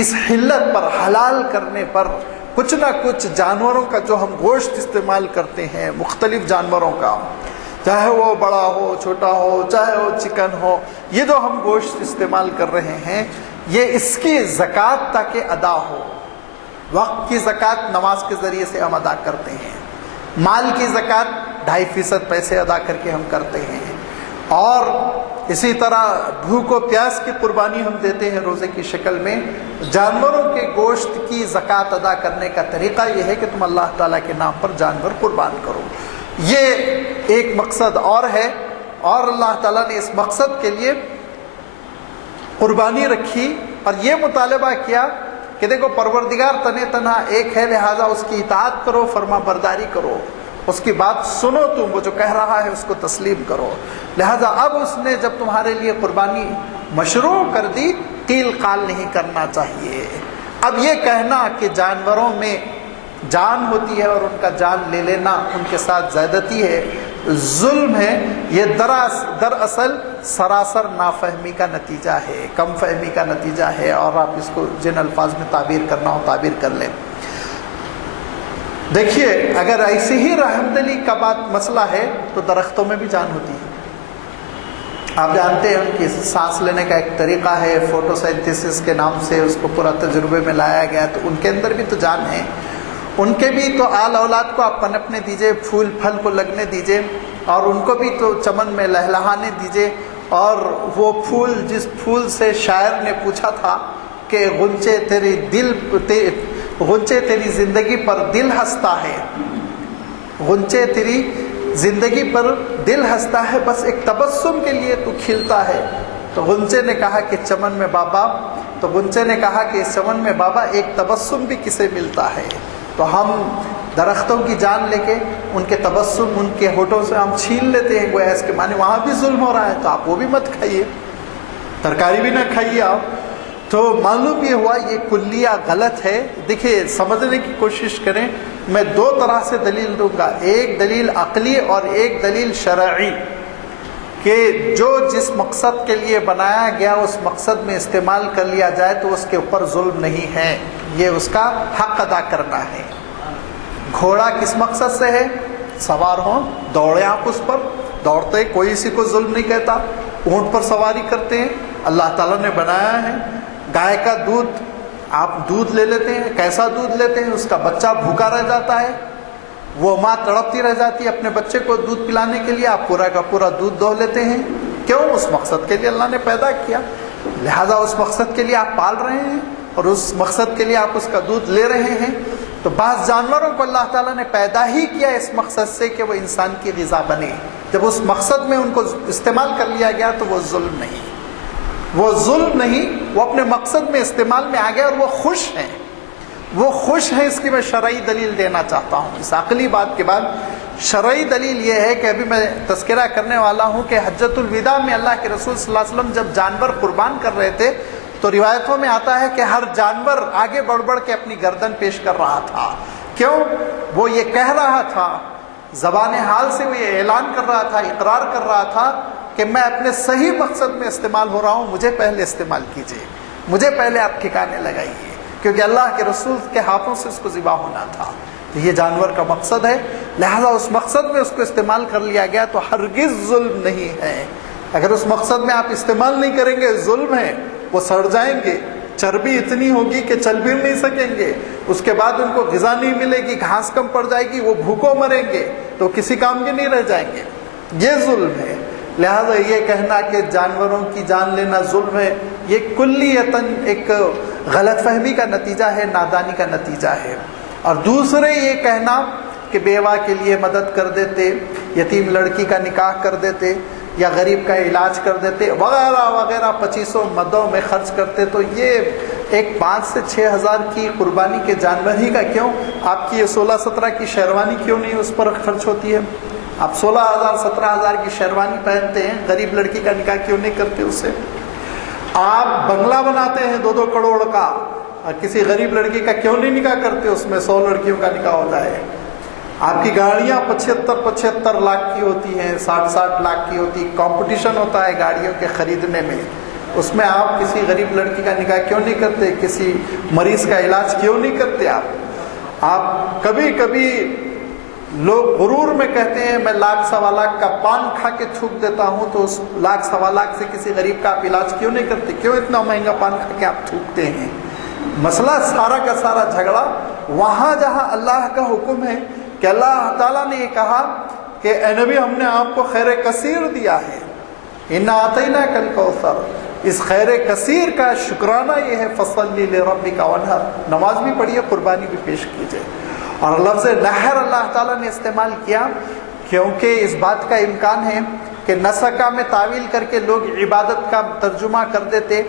اس حلت پر، حلال کرنے پر کچھ نہ کچھ جانوروں کا جو ہم گوشت استعمال کرتے ہیں، مختلف جانوروں کا، چاہے وہ بڑا ہو چھوٹا ہو، چاہے وہ چکن ہو، یہ جو ہم گوشت استعمال کر رہے ہیں یہ اس کی زکوٰۃ تاکہ ادا ہو۔ وقت کی زکوٰۃ نماز کے ذریعے سے ہم ادا کرتے ہیں، مال کی زکوٰۃ 2.5% پیسے ادا کر کے ہم کرتے ہیں، اور اسی طرح بھوک و پیاس کی قربانی ہم دیتے ہیں روزے کی شکل میں۔ جانوروں کے گوشت کی زکوٰۃ ادا کرنے کا طریقہ یہ ہے کہ تم اللہ تعالیٰ کے نام پر جانور قربان کرو۔ یہ ایک مقصد اور ہے، اور اللہ تعالیٰ نے اس مقصد کے لیے قربانی رکھی اور یہ مطالبہ کیا کہ دیکھو پروردگار تنہ تنہا ایک ہے، لہٰذا اس کی اطاعت کرو، فرما برداری کرو، اس کی بات سنو، تم وہ جو کہہ رہا ہے اس کو تسلیم کرو۔ لہذا اب اس نے جب تمہارے لیے قربانی مشروع کر دی، قیل قال نہیں کرنا چاہیے۔ اب یہ کہنا کہ جانوروں میں جان ہوتی ہے اور ان کا جان لے لینا ان کے ساتھ زیادتی ہے، ظلم ہے، یہ دراصل سراسر نافہمی کا نتیجہ ہے، کم فہمی کا نتیجہ ہے، اور آپ اس کو جن الفاظ میں تعبیر کرنا ہو تعبیر کر لیں۔ دیکھیے اگر ایسی ہی رحمدلی کا بات مسئلہ ہے تو درختوں میں بھی جان ہوتی ہے۔ آپ جانتے ہیں ان کی سانس لینے کا ایک طریقہ ہے، فوٹوسینتھیسس کے نام سے اس کو پورا تجربے میں لایا گیا، تو ان کے اندر بھی تو جان ہے، ان کے بھی تو آل اولاد کو آپ پنپنے دیجئے، پھول پھل کو لگنے دیجئے، اور ان کو بھی تو چمن میں لہلہانے دیجئے۔ اور وہ پھول جس پھول سے شاعر نے پوچھا تھا کہ غنچے تیری زندگی پر دل ہنستا ہے، غنچے تیری زندگی پر دل ہنستا ہے، بس ایک تبسم کے لیے تو کھلتا ہے۔ تو غنچے نے کہا کہ چمن میں بابا، تو غنچے نے کہا کہ اس چمن میں بابا ایک تبسم بھی کسے ملتا ہے۔ تو ہم درختوں کی جان لے کے ان کے تبسم، ان کے ہونٹوں سے ہم چھین لیتے ہیں، گویا اس کے معنی وہاں بھی ظلم ہو رہا ہے، تو آپ وہ بھی مت کھائیے، ترکاری بھی نہ کھائیے آپ۔ تو معلوم یہ ہوا یہ کلیہ غلط ہے۔ دیکھیے سمجھنے کی کوشش کریں، میں دو طرح سے دلیل دوں گا، ایک دلیل عقلی اور ایک دلیل شرعی، کہ جو جس مقصد کے لیے بنایا گیا اس مقصد میں استعمال کر لیا جائے تو اس کے اوپر ظلم نہیں ہے، یہ اس کا حق ادا کرنا ہے۔ گھوڑا کس مقصد سے ہے؟ سوار ہوں، دوڑے آپ اس پر، دوڑتے کوئی اسی کو ظلم نہیں کہتا۔ اونٹ پر سواری کرتے ہیں، اللہ تعالیٰ نے بنایا ہے۔ گائے کا دودھ آپ دودھ لے لیتے ہیں، کیسا دودھ لیتے ہیں؟ اس کا بچہ بھوکا رہ جاتا ہے، وہ ماں تڑپتی رہ جاتی ہے اپنے بچے کو دودھ پلانے کے لیے، آپ پورا کا پورا دودھ دو لیتے ہیں۔ کیوں؟ اس مقصد کے لیے اللہ نے پیدا کیا، لہذا اس مقصد کے لیے آپ پال رہے ہیں اور اس مقصد کے لیے آپ اس کا دودھ لے رہے ہیں۔ تو بعض جانوروں کو اللہ تعالیٰ نے پیدا ہی کیا اس مقصد سے کہ وہ انسان کی غذا بنے، جب اس مقصد میں ان کو استعمال کر لیا گیا تو وہ ظلم نہیں، وہ ظلم نہیں، وہ اپنے مقصد میں استعمال میں آ گیا اور وہ خوش ہیں، وہ خوش ہیں۔ اس کی میں شرعی دلیل دینا چاہتا ہوں۔ اس عقلی بات کے بعد شرعی دلیل یہ ہے کہ ابھی میں تذکرہ کرنے والا ہوں کہ حجۃ الوداع میں اللہ کے رسول صلی اللہ علیہ وسلم جب جانور قربان کر رہے تھے تو روایتوں میں آتا ہے کہ ہر جانور آگے بڑھ بڑھ کے اپنی گردن پیش کر رہا تھا۔ کیوں؟ وہ یہ کہہ رہا تھا، زبان حال سے وہ یہ اعلان کر رہا تھا، اقرار کر رہا تھا کہ میں اپنے صحیح مقصد میں استعمال ہو رہا ہوں، مجھے پہلے استعمال کیجیے، مجھے پہلے آپ ٹھکانے لگائیے، کیونکہ اللہ کے رسول کے ہاتھوں سے اس کو ذبح ہونا تھا۔ یہ جانور کا مقصد ہے، لہذا اس مقصد میں اس کو استعمال کر لیا گیا تو ہرگز ظلم نہیں ہے۔ اگر اس مقصد میں آپ استعمال نہیں کریں گے ظلم ہے، وہ سڑ جائیں گے، چربی اتنی ہوگی کہ چل بھی نہیں سکیں گے، اس کے بعد ان کو غذا نہیں ملے گی، گھاس کم پڑ جائے گی، وہ بھوکوں مریں گے تو کسی کام کے نہیں رہ جائیں گے، یہ ظلم ہے۔ لہذا یہ کہنا کہ جانوروں کی جان لینا ظلم ہے، یہ کلیتاً ایک غلط فہمی کا نتیجہ ہے، نادانی کا نتیجہ ہے۔ اور دوسرے یہ کہنا کہ بیوہ کے لیے مدد کر دیتے، یتیم لڑکی کا نکاح کر دیتے یا غریب کا علاج کر دیتے وغیرہ وغیرہ 2500 مدوں میں خرچ کرتے، تو یہ ایک 5 سے 6 ہزار کی قربانی کے جانور ہی کا کیوں؟ آپ کی یہ 16-17 کی شیروانی کیوں نہیں اس پر خرچ ہوتی ہے؟ آپ 16,000-17,000 کی شیروانی پہنتے ہیں، غریب لڑکی کا نکاح کیوں نہیں کرتے اس سے؟ آپ بنگلہ بناتے ہیں 2-2 کروڑ کا، کسی غریب لڑکی کا کیوں نہیں نکاح کرتے؟ اس میں 100 لڑکیوں کا نکاح ہو جائے۔ آپ کی گاڑیاں 75 لاکھ کی ہوتی ہیں، 60 لاکھ کی ہوتی، کمپٹیشن ہوتا ہے گاڑیوں کے خریدنے میں، اس میں آپ کسی غریب لڑکی کا نکاح کیوں نہیں کرتے؟ کسی مریض کا علاج کیوں نہیں کرتے؟ آپ کبھی کبھی لوگ غرور میں کہتے ہیں میں 1,00,000-1,15,00,000 کا پان کھا کے تھوک دیتا ہوں، تو اس 1,00,000-1,15,00,000 سے کسی غریب کا آپ علاج کیوں نہیں کرتے؟ کیوں اتنا مہنگا پان کھا کے آپ تھوکتے ہیں؟ مسئلہ سارا کا سارا جھگڑا وہاں جہاں اللہ کا حکم ہے کہ اللہ تعالیٰ نے یہ کہا کہ اے نبی ہم نے آپ کو خیر کثیر دیا ہے، اِنَّا أَعْطَيْنَاكَ الْكَوْثَرَ، اس خیر کثیر کا شکرانہ یہ ہے فَصَلِّ لِرَبِّكَ وَانْحَرْ، نماز بھی پڑھیے، قربانی بھی پیش کیجیے۔ اور لفظ نحر اللہ تعالیٰ نے استعمال کیا کیونکہ اس بات کا امکان ہے کہ نسکا میں تعویل کر کے لوگ عبادت کا ترجمہ کر دیتے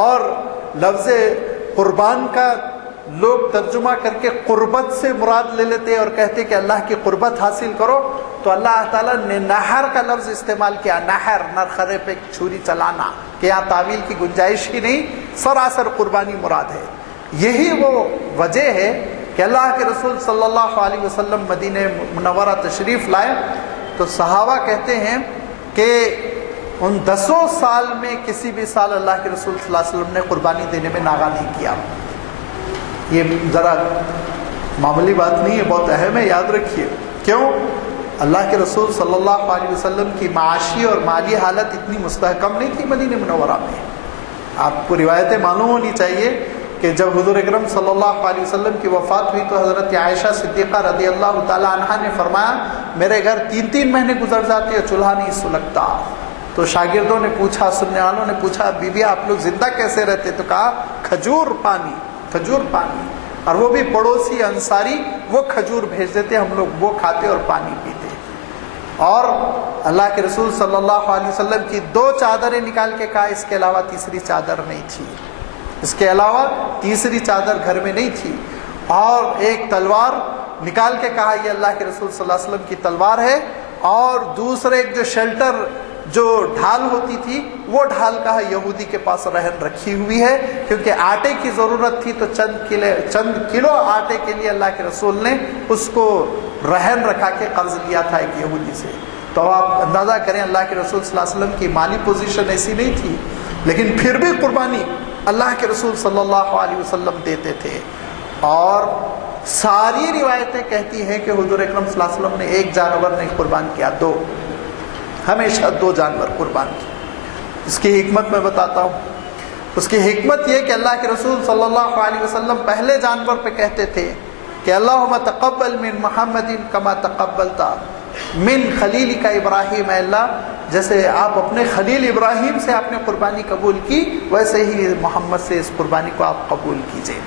اور لفظ قربان کا لوگ ترجمہ کر کے قربت سے مراد لے لیتے اور کہتے کہ اللہ کی قربت حاصل کرو، تو اللہ تعالیٰ نے نحر کا لفظ استعمال کیا، نحر نرخرے پہ چھری چلانا، کہ یہاں تعویل کی گنجائش ہی نہیں، سراسر قربانی مراد ہے۔ یہی وہ وجہ ہے کہ اللہ کے رسول صلی اللہ علیہ وسلم مدینہ منورہ تشریف لائے تو صحابہ کہتے ہیں کہ ان 10 سال میں کسی بھی سال اللہ کے رسول صلی اللہ علیہ وسلم نے قربانی دینے میں ناغہ نہیں کیا۔ یہ ذرا معمولی بات نہیں ہے، بہت اہم ہے، یاد رکھیے۔ کیوں؟ اللہ کے رسول صلی اللہ علیہ وسلم کی معاشی اور مالی حالت اتنی مستحکم نہیں تھی مدینہ منورہ میں۔ آپ کو روایتیں معلوم ہونی چاہیے کہ جب حضور اکرم صلی اللہ علیہ وسلم کی وفات ہوئی تو حضرت عائشہ صدیقہ رضی اللہ تعالی عنہا نے فرمایا میرے گھر 3 مہینے گزر جاتے اور چولہا نہیں سلگتا۔ تو شاگردوں نے پوچھا، سننے والوں نے پوچھا بی بی آپ لوگ زندہ کیسے رہتے؟ تو کہا کھجور پانی، کھجور پانی، اور وہ بھی پڑوسی انصاری وہ کھجور بھیج دیتے، ہم لوگ وہ کھاتے اور پانی پیتے۔ اور اللہ کے رسول صلی اللہ علیہ وسلم کی 2 چادریں نکال کے کہا اس کے علاوہ تیسری چادر نہیں تھی، اس کے علاوہ تیسری چادر گھر میں نہیں تھی، اور ایک تلوار نکال کے کہا یہ اللہ کے رسول صلی اللہ علیہ وسلم کی تلوار ہے، اور دوسرے ایک جو شیلٹر جو ڈھال ہوتی تھی وہ ڈھال کہا یہودی کے پاس رہن رکھی ہوئی ہے، کیونکہ آٹے کی ضرورت تھی تو چند کلو آٹے کے لیے اللہ کے رسول نے اس کو رہن رکھا کے قرض لیا تھا ایک یہودی سے۔ تو آپ اندازہ کریں اللہ کے رسول صلی اللہ علیہ وسلم کی مالی پوزیشن ایسی نہیں تھی، لیکن پھر بھی قربانی اللہ کے رسول صلی اللہ علیہ وسلم دیتے تھے۔ اور ساری روایتیں کہتی ہیں کہ حضور اکرم صلی اللہ علیہ وسلم نے ایک جانور نہیں قربان کیا، 2، ہمیشہ 2 جانور قربان کیے۔ اس کی حکمت میں بتاتا ہوں۔ اس کی حکمت یہ کہ اللہ کے رسول صلی اللہ علیہ وسلم پہلے جانور پہ کہتے تھے کہ اللہم تقبل من محمد کما تقبلت من خلیلک ابراہیم، اے اللہ جیسے آپ اپنے خلیل ابراہیم سے آپ نے قربانی قبول کی ویسے ہی محمد سے اس قربانی کو آپ قبول کیجئے،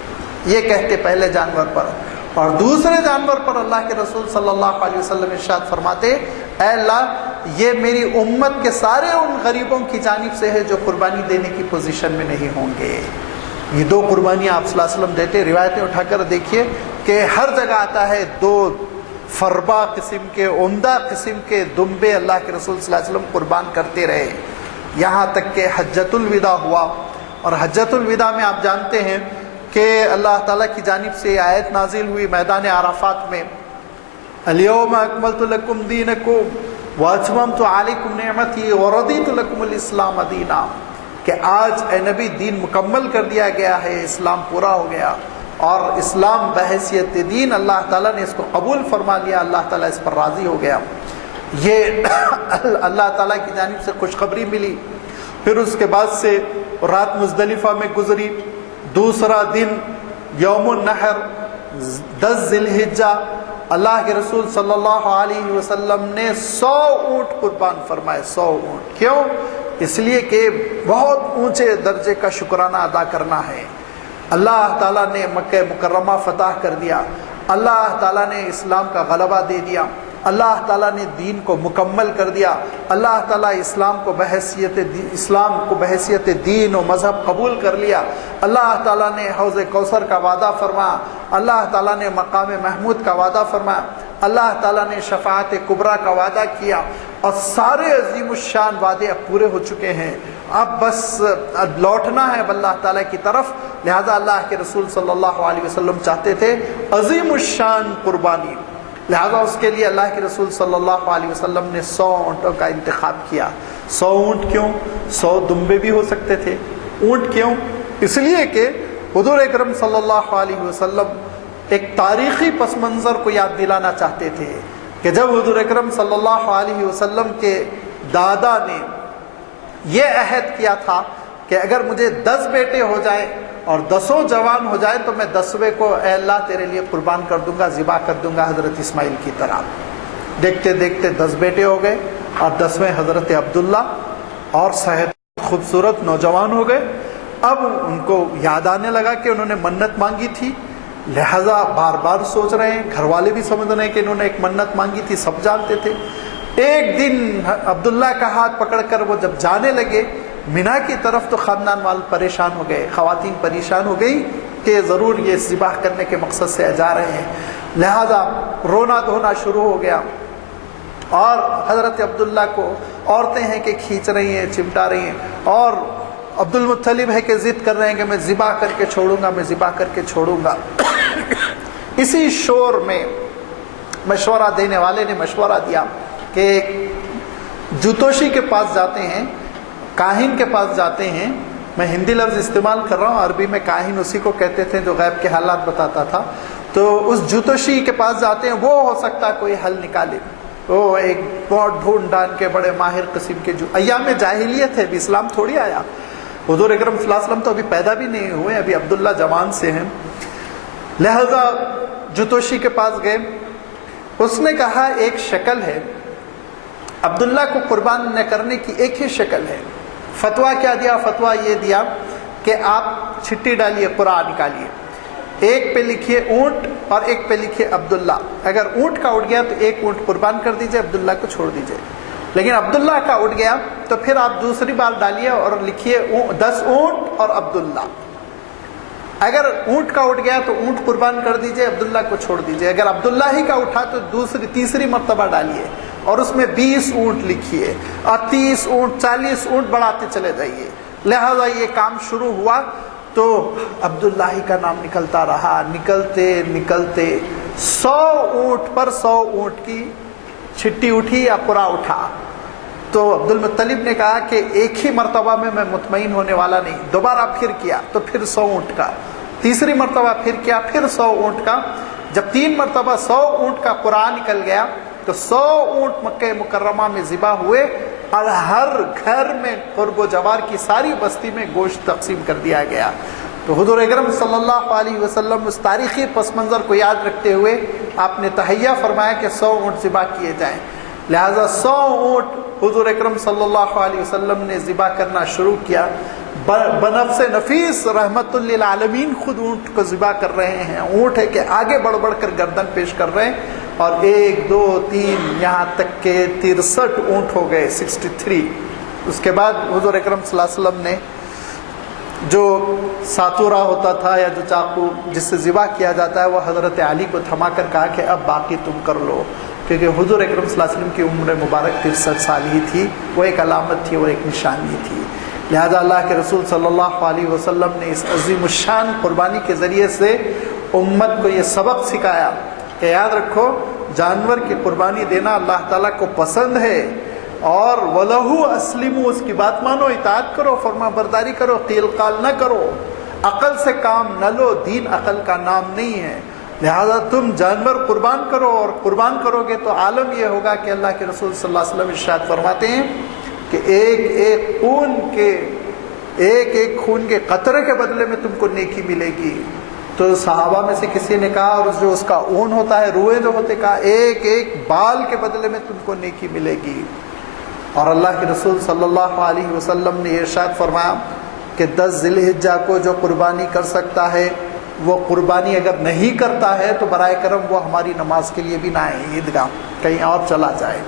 یہ کہتے پہلے جانور پر۔ اور دوسرے جانور پر اللہ کے رسول صلی اللہ علیہ وسلم ارشاد فرماتے اے اللہ یہ میری امت کے سارے ان غریبوں کی جانب سے ہے جو قربانی دینے کی پوزیشن میں نہیں ہوں گے۔ یہ دو قربانیاں آپ صلی اللہ علیہ وسلم دیتے، روایتیں اٹھا کر دیکھیے کہ ہر جگہ آتا ہے دو فربا قسم کے، عمدہ قسم کے دمبے اللہ کے رسول صلی اللہ علیہ وسلم قربان کرتے رہے، یہاں تک کہ حجۃ الوداع ہوا۔ اور حجۃ الوداع میں آپ جانتے ہیں کہ اللہ تعالیٰ کی جانب سے آیت نازل ہوئی میدان عرفات میں، الیوم اکملت لکم دینکم واتممت علیکم نعمتی ورضیت لکم الاسلام دینا، کہ آج اے نبی دین مکمل کر دیا گیا ہے، اسلام پورا ہو گیا، اور اسلام بحیثیت دین اللہ تعالیٰ نے اس کو قبول فرما لیا، اللہ تعالیٰ اس پر راضی ہو گیا۔ یہ اللہ تعالیٰ کی جانب سے خوشخبری ملی۔ پھر اس کے بعد سے رات مزدلفہ میں گزری، دوسرا دن یوم النحر 10 ذی الحجہ، اللہ کے رسول صلی اللہ علیہ وسلم نے 100 اونٹ قربان فرمائے۔ 100 اونٹ کیوں؟ اس لیے کہ بہت اونچے درجے کا شکرانہ ادا کرنا ہے۔ اللہ تعالیٰ نے مکہ مکرمہ فتح کر دیا، اللہ تعالیٰ نے اسلام کا غلبہ دے دیا، اللہ تعالیٰ نے دین کو مکمل کر دیا، اللہ تعالیٰ اسلام کو بحیثیت دین و مذہب قبول کر لیا، اللہ تعالیٰ نے حوض کوثر کا وعدہ فرمایا، اللہ تعالیٰ نے مقام محمود کا وعدہ فرمایا، اللہ تعالیٰ نے شفاعت کبریٰ کا وعدہ کیا، اور سارے عظیم الشان وعدے اب پورے ہو چکے ہیں۔ اب بس لوٹنا ہے اللہ تعالیٰ کی طرف، لہذا اللہ کے رسول صلی اللہ علیہ وسلم چاہتے تھے عظیم الشان قربانی، لہذا اس کے لیے اللہ کے رسول صلی اللہ علیہ وسلم نے 100 اونٹوں کا انتخاب کیا۔ 100 اونٹ کیوں؟ 100 دمبے بھی ہو سکتے تھے۔ اونٹ کیوں؟ اس لیے کہ حضور اکرم صلی اللہ علیہ وسلم ایک تاریخی پس منظر کو یاد دلانا چاہتے تھے کہ جب حضور اکرم صلی اللہ علیہ وسلم کے دادا نے یہ عہد کیا تھا کہ اگر مجھے 10 بیٹے ہو جائیں اور 10 جوان ہو جائے تو میں 10ویں کو اے اللہ تیرے لیے قربان کر دوں گا، ذبح کر دوں گا حضرت اسماعیل کی طرح۔ دیکھتے دیکھتے 10 بیٹے ہو گئے اور 10ویں حضرت عبداللہ، اور صحت خوبصورت نوجوان ہو گئے۔ اب ان کو یاد آنے لگا کہ انہوں نے منت مانگی تھی، لہذا بار بار سوچ رہے ہیں، گھر والے بھی سمجھ رہے ہیں کہ انہوں نے ایک منت مانگی تھی، سب جانتے تھے۔ ایک دن عبداللہ کا ہاتھ پکڑ کر وہ جب جانے لگے مینا کی طرف تو خاندان والے پریشان ہو گئے، خواتین پریشان ہو گئی کہ ضرور یہ ذبح کرنے کے مقصد سے جا رہے ہیں، لہذا رونا دھونا شروع ہو گیا، اور حضرت عبداللہ کو عورتیں ہیں کہ کھینچ رہی ہیں، چمٹا رہی ہیں، اور عبد المطلب ہے کہ ضد کر رہے ہیں کہ میں ذبح کر کے چھوڑوں گا، میں ذبح کر کے چھوڑوں گا۔ اسی شور میں مشورہ دینے والے نے مشورہ دیا کہ جوتوشی کے پاس جاتے ہیں، کاہن کے پاس جاتے ہیں، میں ہندی لفظ استعمال کر رہا ہوں، عربی میں کاہن اسی کو کہتے تھے جو غیب کے حالات بتاتا تھا، تو اس جوتوشی کے پاس جاتے ہیں، وہ ہو سکتا ہے کوئی حل نکالے۔ وہ ایک بہت ڈھونڈ ڈھانڈ کے بڑے ماہر قسم کے جو ایام جاہلیت ہے، ابھی اسلام تھوڑی آیا، حضور اکرم صلی اللہ علیہ وسلم تو ابھی پیدا بھی نہیں ہوئے، ابھی عبداللہ جوان سے ہیں، لہذا جوتوشی کے پاس گئے۔ اس نے کہا ایک شکل ہے، عبداللہ کو قربان نہ کرنے کی ایک ہی شکل ہے۔ فتویٰ کیا دیا؟ فتویٰ یہ دیا کہ آپ چھٹی ڈالیے، قرآن نکالیے، ایک پہ لکھیے اونٹ اور ایک پہ لکھیے عبداللہ، اگر اونٹ کا اٹھ گیا تو ایک اونٹ قربان کر دیجئے، عبداللہ کو چھوڑ دیجئے، لیکن عبداللہ کا اٹھ گیا تو پھر آپ دوسری بار ڈالیے اور لکھیے 10 اونٹ اور عبداللہ۔ اگر اونٹ کا اٹھ گیا تو اونٹ قربان کر دیجئے، عبداللہ کو چھوڑ دیجئے، اگر عبداللہ ہی کا اٹھا تو تیسری مرتبہ ڈالیے اور اس میں 20 اونٹ لکھیے اور 30 اونٹ 40 اونٹ بڑھاتے چلے جائیے۔ لہذا یہ کام شروع ہوا تو عبداللہ ہی کا نام نکلتا رہا، نکلتے نکلتے 100 اونٹ پر 100 اونٹ کی چھٹی اٹھی یا قرا اٹھا۔ تو عبد المطلب نے کہا کہ ایک ہی مرتبہ میں مطمئن ہونے والا نہیں، دوبارہ پھر کیا تو پھر 100 اونٹ کا، تیسری مرتبہ پھر کیا، پھر 100 اونٹ کا۔ جب 3 مرتبہ 100 اونٹ کا قرآن نکل گیا تو 100 اونٹ مکہ مکرمہ میں ذبح ہوئے اور ہر گھر میں قرب و جوار کی ساری بستی میں گوشت تقسیم کر دیا گیا۔ تو حضور اکرم صلی اللہ علیہ وسلم اس تاریخی پس منظر کو یاد رکھتے ہوئے آپ نے تہیہ فرمایا کہ 100 اونٹ ذبح کیے جائیں، لہذا 100 اونٹ حضور اکرم صلی اللہ علیہ وسلم نے ذبح کرنا شروع کیا۔ بنفس نفیس رحمت للعالمین خود اونٹ کو ذبح کر رہے ہیں، اونٹ ہے کہ آگے بڑھ بڑھ کر گردن پیش کر رہے ہیں اور 1 2 3 یہاں تک کہ 63 اونٹ ہو گئے 63۔ اس کے بعد حضور اکرم صلی اللہ علیہ وسلم نے جو ساتورہ ہوتا تھا یا جو چاقو جس سے ذبح کیا جاتا ہے وہ حضرت علی کو تھما کر کہا کہ اب باقی تم کر لو، کیونکہ حضور اکرم صلی اللہ علیہ وسلم کی عمر مبارک 63 سال ہی تھی، وہ ایک علامت تھی، وہ ایک نشانی تھی۔ لہذا اللہ کے رسول صلی اللہ علیہ وسلم نے اس عظیم الشان قربانی کے ذریعے سے امت کو یہ سبق سکھایا کہ یاد رکھو جانور کی قربانی دینا اللہ تعالیٰ کو پسند ہے، اور وَلَهُ أَسْلِمُوا، اس کی بات مانو، اطاعت کرو، فرما برداری کرو، قیل قال نہ کرو، عقل سے کام نہ لو، دین عقل کا نام نہیں ہے، لہذا تم جانور قربان کرو، اور قربان کرو گے تو عالم یہ ہوگا کہ اللہ کے رسول صلی اللہ علیہ وسلم ارشاد فرماتے ہیں کہ ایک ایک خون کے قطرے کے بدلے میں تم کو نیکی ملے گی۔ تو صحابہ میں سے کسی نے کہا، اور جو اس کا اون ہوتا ہے، روئے جو ہوتے، کہا ایک بال کے بدلے میں تم کو نیکی ملے گی۔ اور اللہ کے رسول صلی اللہ علیہ وسلم نے ارشاد فرمایا کہ 10 ذی الحجہ کو جو قربانی کر سکتا ہے وہ قربانی اگر نہیں کرتا ہے تو برائے کرم وہ ہماری نماز کے لیے بھی نہ آئے عیدگاہ، کہیں اور چلا جائے۔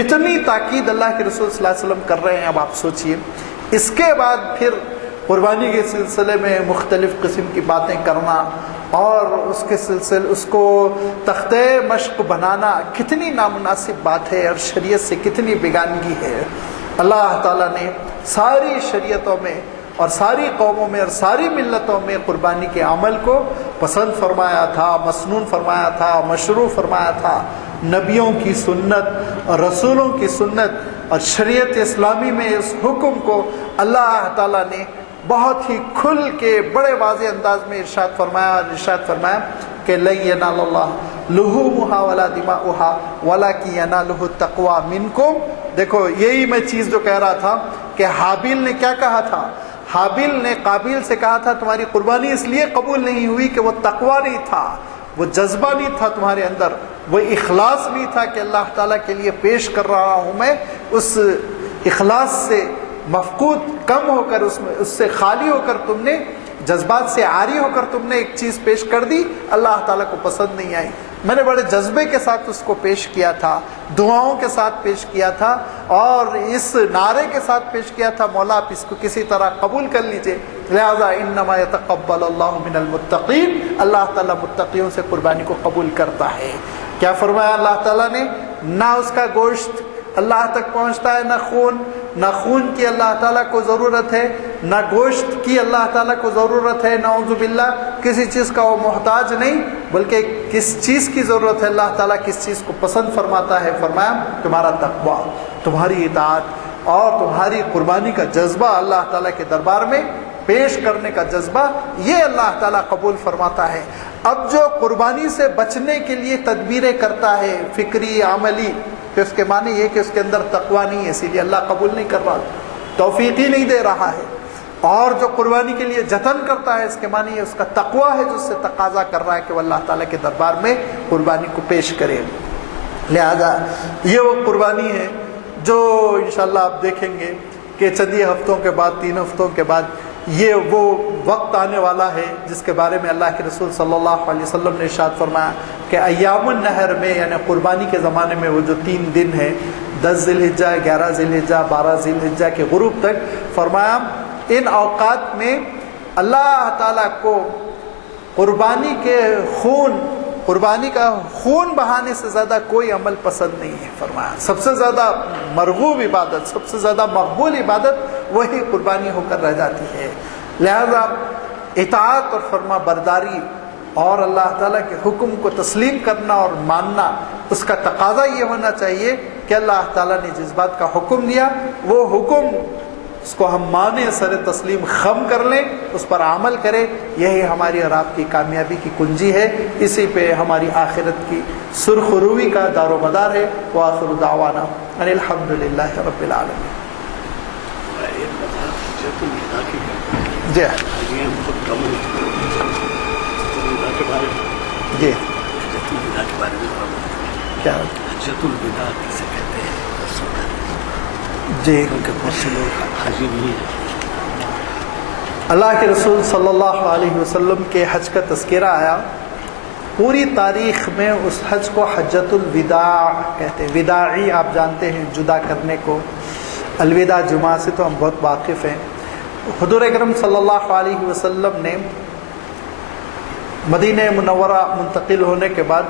اتنی تاکید اللہ کے رسول صلی اللہ علیہ وسلم کر رہے ہیں۔ اب آپ سوچئے اس کے بعد پھر قربانی کے سلسلے میں مختلف قسم کی باتیں کرنا اور اس کے سلسلے اس کو تختہ مشق بنانا کتنی نامناسب بات ہے، اور شریعت سے کتنی بیگانگی ہے۔ اللہ تعالیٰ نے ساری شریعتوں میں اور ساری قوموں میں اور ساری ملتوں میں قربانی کے عمل کو پسند فرمایا تھا، مسنون فرمایا تھا، مشروع فرمایا تھا۔ نبیوں کی سنت اور رسولوں کی سنت اور شریعت اسلامی میں اس حکم کو اللہ تعالیٰ نے بہت ہی کھل کے بڑے واضح انداز میں ارشاد فرمایا کہ لن ینال اللہ لحومها ولا دماؤها ولکن ینالہ التقوی منکم۔ دیکھو یہی میں چیز جو کہہ رہا تھا کہ حابیل نے کیا کہا تھا، حابیل نے قابیل سے کہا تھا تمہاری قربانی اس لیے قبول نہیں ہوئی کہ وہ تقوی نہیں تھا، وہ جذبہ نہیں تھا تمہارے اندر، وہ اخلاص نہیں تھا کہ اللہ تعالیٰ کے لیے پیش کر رہا ہوں میں۔ اس اخلاص سے مفقود کم ہو کر اس سے خالی ہو کر تم نے، جذبات سے عاری ہو کر تم نے ایک چیز پیش کر دی، اللہ تعالیٰ کو پسند نہیں آئی۔ میں نے بڑے جذبے کے ساتھ اس کو پیش کیا تھا، دعاؤں کے ساتھ پیش کیا تھا، اور اس نعرے کے ساتھ پیش کیا تھا مولا آپ اس کو کسی طرح قبول کر لیجئے۔ لہذا انما یتقبل اللہ من المتقین، اللہ تعالیٰ متقیوں سے قربانی کو قبول کرتا ہے۔ کیا فرمایا اللہ تعالیٰ نے؟ نہ اس کا گوشت اللہ تک پہنچتا ہے، نہ خون کی اللہ تعالیٰ کو ضرورت ہے، نہ گوشت کی اللہ تعالیٰ کو ضرورت ہے، نعوذ باللہ کسی چیز کا وہ محتاج نہیں، بلکہ کس چیز کی ضرورت ہے، اللہ تعالیٰ کس چیز کو پسند فرماتا ہے، فرمایا تمہارا تقویٰ، تمہاری اطاعت اور تمہاری قربانی کا جذبہ، اللہ تعالیٰ کے دربار میں پیش کرنے کا جذبہ، یہ اللہ تعالیٰ قبول فرماتا ہے۔ اب جو قربانی سے بچنے کے لیے تدبیریں کرتا ہے، فکری عملی، کہ اس کے معنی یہ کہ اس کے اندر تقویٰ نہیں ہے، اسی لیے اللہ قبول نہیں کر رہا، توفیق ہی نہیں دے رہا ہے۔ اور جو قربانی کے لیے جتن کرتا ہے، اس کے معنی یہ اس کا تقویٰ ہے جو اس سے تقاضا کر رہا ہے کہ وہ اللہ تعالیٰ کے دربار میں قربانی کو پیش کرے۔ لہذا یہ وہ قربانی ہے جو انشاءاللہ آپ دیکھیں گے کہ چند ہفتوں کے بعد، 3 ہفتوں کے بعد یہ وہ وقت آنے والا ہے جس کے بارے میں اللہ کے رسول صلی اللہ علیہ وسلم نے ارشاد فرمایا کہ ایام النحر میں، یعنی قربانی کے زمانے میں، وہ جو 3 دن ہیں، 10 ذی الحجہ، 11 ذی الحجہ، 12 ذی الحجہ کے غروب تک، فرمایا ان اوقات میں اللہ تعالیٰ کو قربانی کا خون بہانے سے زیادہ کوئی عمل پسند نہیں ہے۔ فرمایا سب سے زیادہ مرغوب عبادت، سب سے زیادہ مقبول عبادت وہی قربانی ہو کر رہ جاتی ہے۔ لہذا اطاعت اور فرما برداری اور اللہ تعالیٰ کے حکم کو تسلیم کرنا اور ماننا، اس کا تقاضا یہ ہونا چاہیے کہ اللہ تعالیٰ نے جس بات کا حکم دیا وہ حکم اس کو ہم مانیں، سر تسلیم خم کر لیں، اس پر عمل کریں۔ یہی ہماری اور آپ کی کامیابی کی کنجی ہے، اسی پہ ہماری آخرت کی سرخ روئی کا دار و مدار ہے۔ وآخر دعوانا ان الحمد للہ رب العالمین۔ جی جی کیا حجۃ الوداع کسے کہتے ہیں؟ جی کیونکہ بہت سے لوگ حاجی نہیں ہیں۔ اللہ کے رسول صلی اللہ علیہ وسلم کے حج کا تذکرہ آیا پوری تاریخ میں اس حج کو حجۃ الوداع کہتے ہیں. وداعی آپ جانتے ہیں جدا کرنے کو، الوداع جمعہ سے تو ہم بہت واقف ہیں. حضور اکرم صلی اللہ علیہ وسلم نے مدینہ منورہ منتقل ہونے کے بعد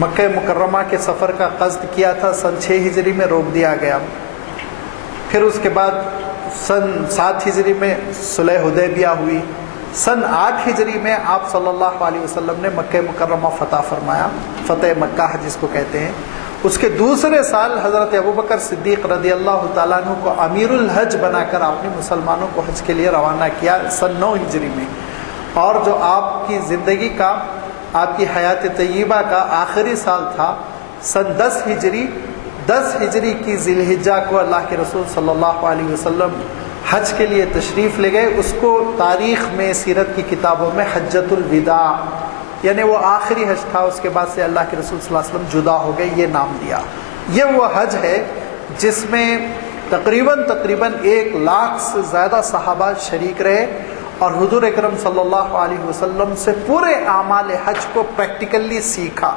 مکہ مکرمہ کے سفر کا قصد کیا تھا. سن 6 ہجری میں روک دیا گیا. پھر اس کے بعد سن 7 ہجری میں صلح حدیبیہ ہوئی. سن 8 ہجری میں آپ صلی اللہ علیہ وسلم نے مکہ مکرمہ فتح فرمایا، فتح مکہ جس کو کہتے ہیں. اس کے دوسرے سال حضرت ابوبکر صدیق رضی اللہ تعالیٰ عنہ کو امیر الحج بنا کر آپ نے مسلمانوں کو حج کے لیے روانہ کیا سن 9 ہجری میں. اور جو آپ کی زندگی کا، آپ کی حیات طیبہ کا آخری سال تھا سن 10 ہجری. 10 ہجری کی ذی الحجہ کو اللہ کے رسول صلی اللہ علیہ وسلم حج کے لیے تشریف لے گئے. اس کو تاریخ میں سیرت کی کتابوں میں حجۃ الوداع، یعنی وہ آخری حج تھا. اس کے بعد سے اللہ کے رسول صلی اللہ علیہ وسلم جدا ہو گئے، یہ نام دیا. یہ وہ حج ہے جس میں تقریباً 1 لاکھ سے زیادہ صحابہ شریک رہے اور حضور اکرم صلی اللہ علیہ وسلم سے پورے اعمال حج کو پریکٹیکلی سیکھا.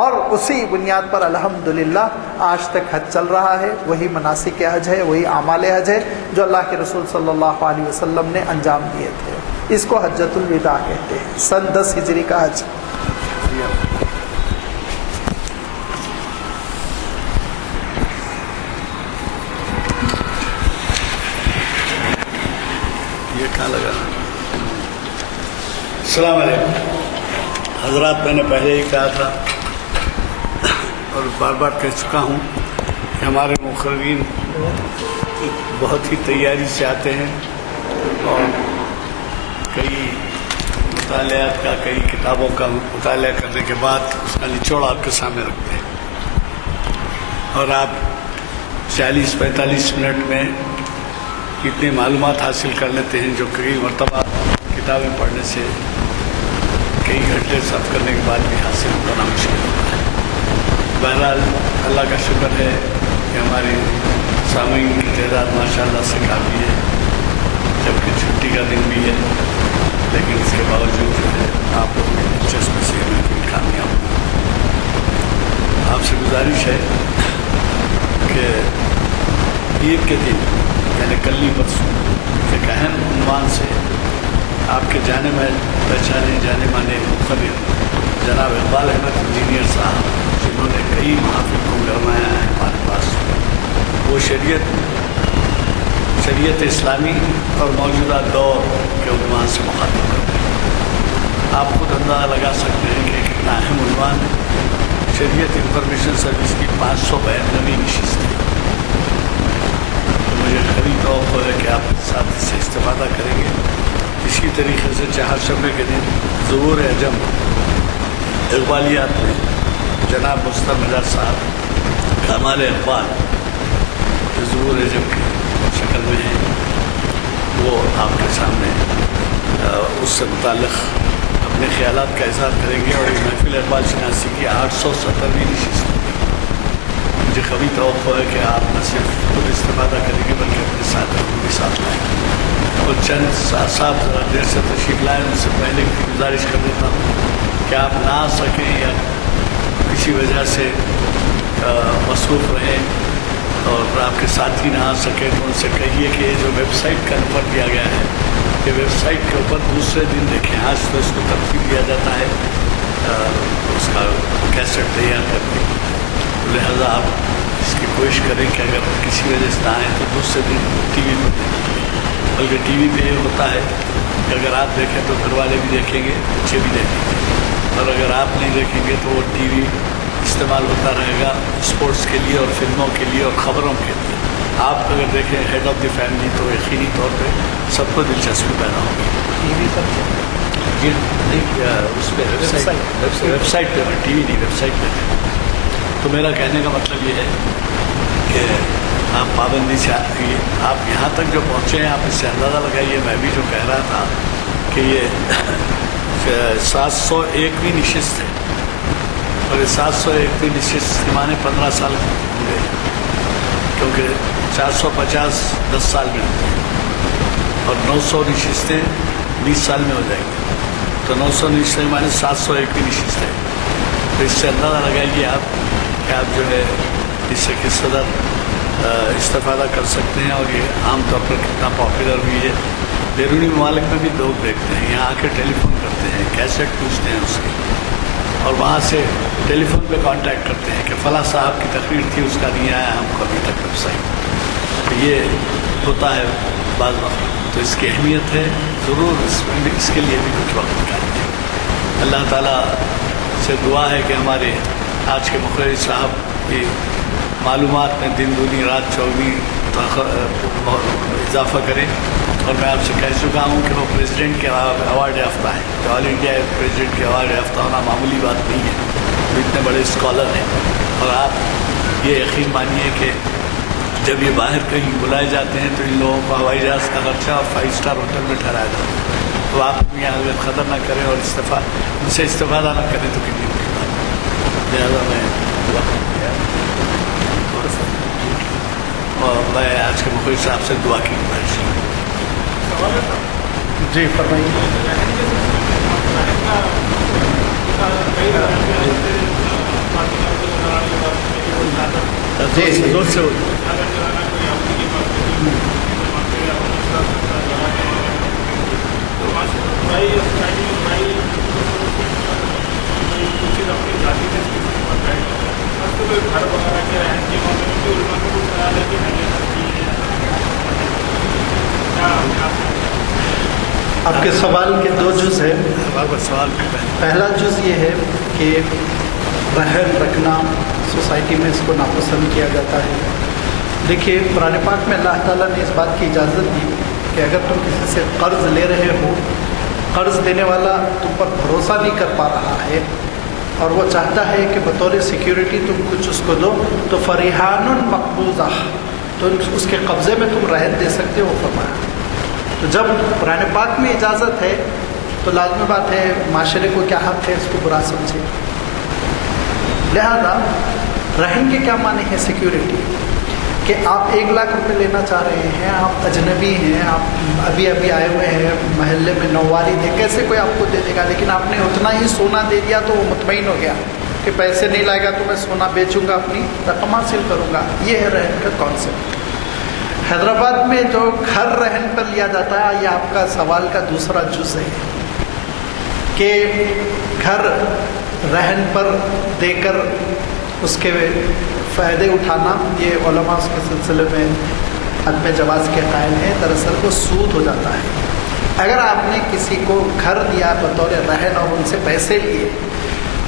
اور اسی بنیاد پر الحمدللہ آج تک حج چل رہا ہے. وہی مناسک حج ہے، وہی اعمال حج ہے جو اللہ کے رسول صلی اللہ علیہ وسلم نے انجام دیے تھے. اس کو حجۃ الوداع کہتے ہیں، سن 10 ہجری کا حج. یہ کہاں لگا؟ السلام علیکم حضرات. میں نے پہلے ہی کہا تھا اور بار بار کہہ چکا ہوں کہ ہمارے مقررین بہت ہی تیاری سے آتے ہیں اور کئی مطالعات کا، کئی کتابوں کا مطالعہ کرنے کے بعد اس کا نچوڑ آپ کے سامنے رکھتے ہیں. اور آپ 40-45 منٹ میں اتنی معلومات حاصل کر لیتے ہیں جو کئی مرتبہ کتابیں پڑھنے سے کئی گھنٹے صرف کرنے کے بعد بھی حاصل کرنا مشکل ہوتا ہے. بہرحال اللہ کا شکر ہے کہ ہماری سامعین کی تعداد ماشاءاللہ سے کافی ہے، جبکہ چھٹی کا دن بھی ہے، لیکن اس کے باوجود جو ہے آپ لوگوں کی دلچسپی سے محفل کامیاب ہو. آپ سے گزارش ہے کہ عید کے دن یعنی کل پرسوں ایک اہم عنوان سے آپ کے جانے میں پہچانے جانے مانے مقرر جناب اقبال احمد انجینئر صاحب، جنہوں نے کئی محافل کو گرمایا ہے ہمارے پاس، وہ شریعت اسلامی اور موجودہ دور کے عنوان سے مخاطب کرتے ہیں. آپ خود اندازہ لگا سکتے ہیں کہ کتنا اہم عنوان ہے. شریعت انفارمیشن سروس کی 592 نشست ہے. مجھے خری توقع ہے کہ آپ ساتھ سے استفادہ کریں گے. اسی طریقے سے چہارشنبے کے دن ظہور عجم اقبالیات میں جناب مصطفیٰ مدر صاحب کا ہمارے اقبال ظہور عجم کی شکل میں ہیں، وہ آپ کے سامنے اس سے متعلق اپنے خیالات کا اظہار کریں گے. اور محفل اقبال شناسی کی 870ویں نشست ہوگی. مجھے قوی توقع ہے کہ آپ نہ صرف خود استفادہ کریں گے بلکہ اپنے ساتھ بھی ساتھ لائیں گے. اور چند صاحب ذرا دیر سے تشریف لائیں، ان سے پہلے کی گزارش کر دیتا ہوں کہ آپ نہ آ سکیں یا کسی وجہ سے مصروف رہیں اور آپ کے ساتھی نہ آ سکیں تو ان سے کہیے کہ یہ جو ویب سائٹ کا نمبر دیا گیا ہے کہ ویب سائٹ کے اوپر دوسرے دن دیکھیں. آج تو اس کو ترتیب دیا جاتا ہے اس کا کیسٹ تیار کر کے، لہٰذا آپ اس کی کوشش کریں کہ اگر کسی وجہ سے نہ آئیں تو دوسرے دن ٹی وی پر دیکھیں. بلکہ ٹی وی پہ یہ ہوتا ہے کہ اگر آپ دیکھیں تو گھر والے بھی دیکھیں گے، بچے بھی دیکھیں گے، اور اگر آپ نہیں دیکھیں گے تو وہ ٹی وی استعمال ہوتا رہے گا اسپورٹس کے لیے اور فلموں کے لیے اور خبروں کے لیے. آپ اگر دیکھیں ہیڈ آف دی فیملی تو یقینی طور پہ سب کو دلچسپی پیدا ہوگی. ٹی وی پر جی نہیں، اس پہ ویب سائٹ پہ، ٹی وی نہیں، ویب سائٹ پہ. تو میرا کہنے کا مطلب یہ ہے کہ آپ پابندی سے آئیے. آپ یہاں تک جو پہنچے ہیں آپ اس سے اندازہ لگائیے. میں بھی جو کہہ رہا تھا کہ یہ 701ویں نشست ہے اور یہ 701ویں نشست کے معنی 15 سال ہوئے، کیونکہ 450 10 سال میں ہوتے ہیں اور 900 نشستیں 20 سال میں ہو جائیں گی. تو 999 مائنس 701 کی نشست ہے. تو اس سے اندازہ لگائیے آپ کہ آپ جو ہے اس سے کس قدر استفادہ کر سکتے ہیں, اور یہ عام طور پر کتنا پاپولر بھی ہے. بیرونی ممالک میں بھی لوگ دیکھتے ہیں, یہاں آ کے ٹیلی فون کرتے ہیں, کیسٹ پوچھتے ہیں اس کی, اور وہاں سے ٹیلی فون پہ کانٹیکٹ کرتے ہیں کہ فلاں صاحب کی تقریر تھی, اس کا نہیں آیا ہم کو ابھی تک ویب سائٹ. تو یہ ہوتا ہے بعض وقت. تو اس کی اہمیت ہے, ضرور اس کے لیے بھی کچھ وقت نکالیں. اللہ تعالیٰ سے دعا ہے کہ ہمارے آج کے مقرر صاحب کی معلومات میں دن دنی رات چوگنی اضافہ کریں. اور میں آپ سے کہہ چکا ہوں کہ وہ پریزیڈنٹ کے ایوارڈ یافتہ ہیں. کہ آل انڈیا پریزیڈنٹ کے ایوارڈ یافتہ ہونا معمولی بات نہیں ہے. وہ اتنے بڑے اسکالر ہیں, اور آپ یہ یقین مانیے کہ جب یہ باہر کہیں بلائے جاتے ہیں تو ان لوگوں کو ہوائی جہاز کا خرچہ اور 5 اسٹار ہوٹل میں ٹھہرایا جاتا ہے. تو آپ یہاں اگر قدر نہ کریں اور ان سے استفادہ نہ کریں تو کتنی بڑی بات ہے. لہٰذا میں اور میں آج کے مقرر صاحب سے دعا کی گزارش کروں. جی فرمائیے. جی زور سے آپ کے سوال کے 2 جز ہیں. سوال پہلا جز یہ ہے کہ رہن رکھنا سوسائٹی میں اس کو ناپسند کیا جاتا ہے. دیکھیے قرآن پاک میں اللہ تعالیٰ نے اس بات کی اجازت دی کہ اگر تم کسی سے قرض لے رہے ہو, قرض دینے والا تم پر بھروسہ نہیں کر پا رہا ہے اور وہ چاہتا ہے کہ بطور سیکیورٹی تم کچھ اس کو دو, تو فریحان مقبوضہ, تو اس کے قبضے میں تم رہن دے سکتے ہو فرمایا. تو جب قرآن پاک میں اجازت ہے تو لازمی بات ہے معاشرے کو کیا حق ہے اس کو برا سمجھے. لہذا رہن کے کیا معنی ہے سیکیورٹی, کہ آپ 1 لاکھ روپے لینا چاہ رہے ہیں, آپ اجنبی ہیں, آپ ابھی آئے ہوئے ہیں, محلے میں نوواری تھے, کیسے کوئی آپ کو دے دے گا. لیکن آپ نے اتنا ہی سونا دے دیا تو وہ مطمئن ہو گیا کہ پیسے نہیں لائے گا تو میں سونا بیچوں گا, اپنی رقم حاصل کروں گا. یہ ہے رہن کا کانسیپٹ. حیدرآباد میں جو گھر رہن پر لیا جاتا ہے, یہ آپ کا سوال کا دوسرا جز ہے کہ گھر رہن پر دے کر اس کے فائدے اٹھانا, یہ علماء اس کے سلسلے میں عدم جواز کے قائل ہیں. دراصل وہ سود ہو جاتا ہے. اگر آپ نے کسی کو گھر دیا بطور رہن اور ان سے پیسے لیے,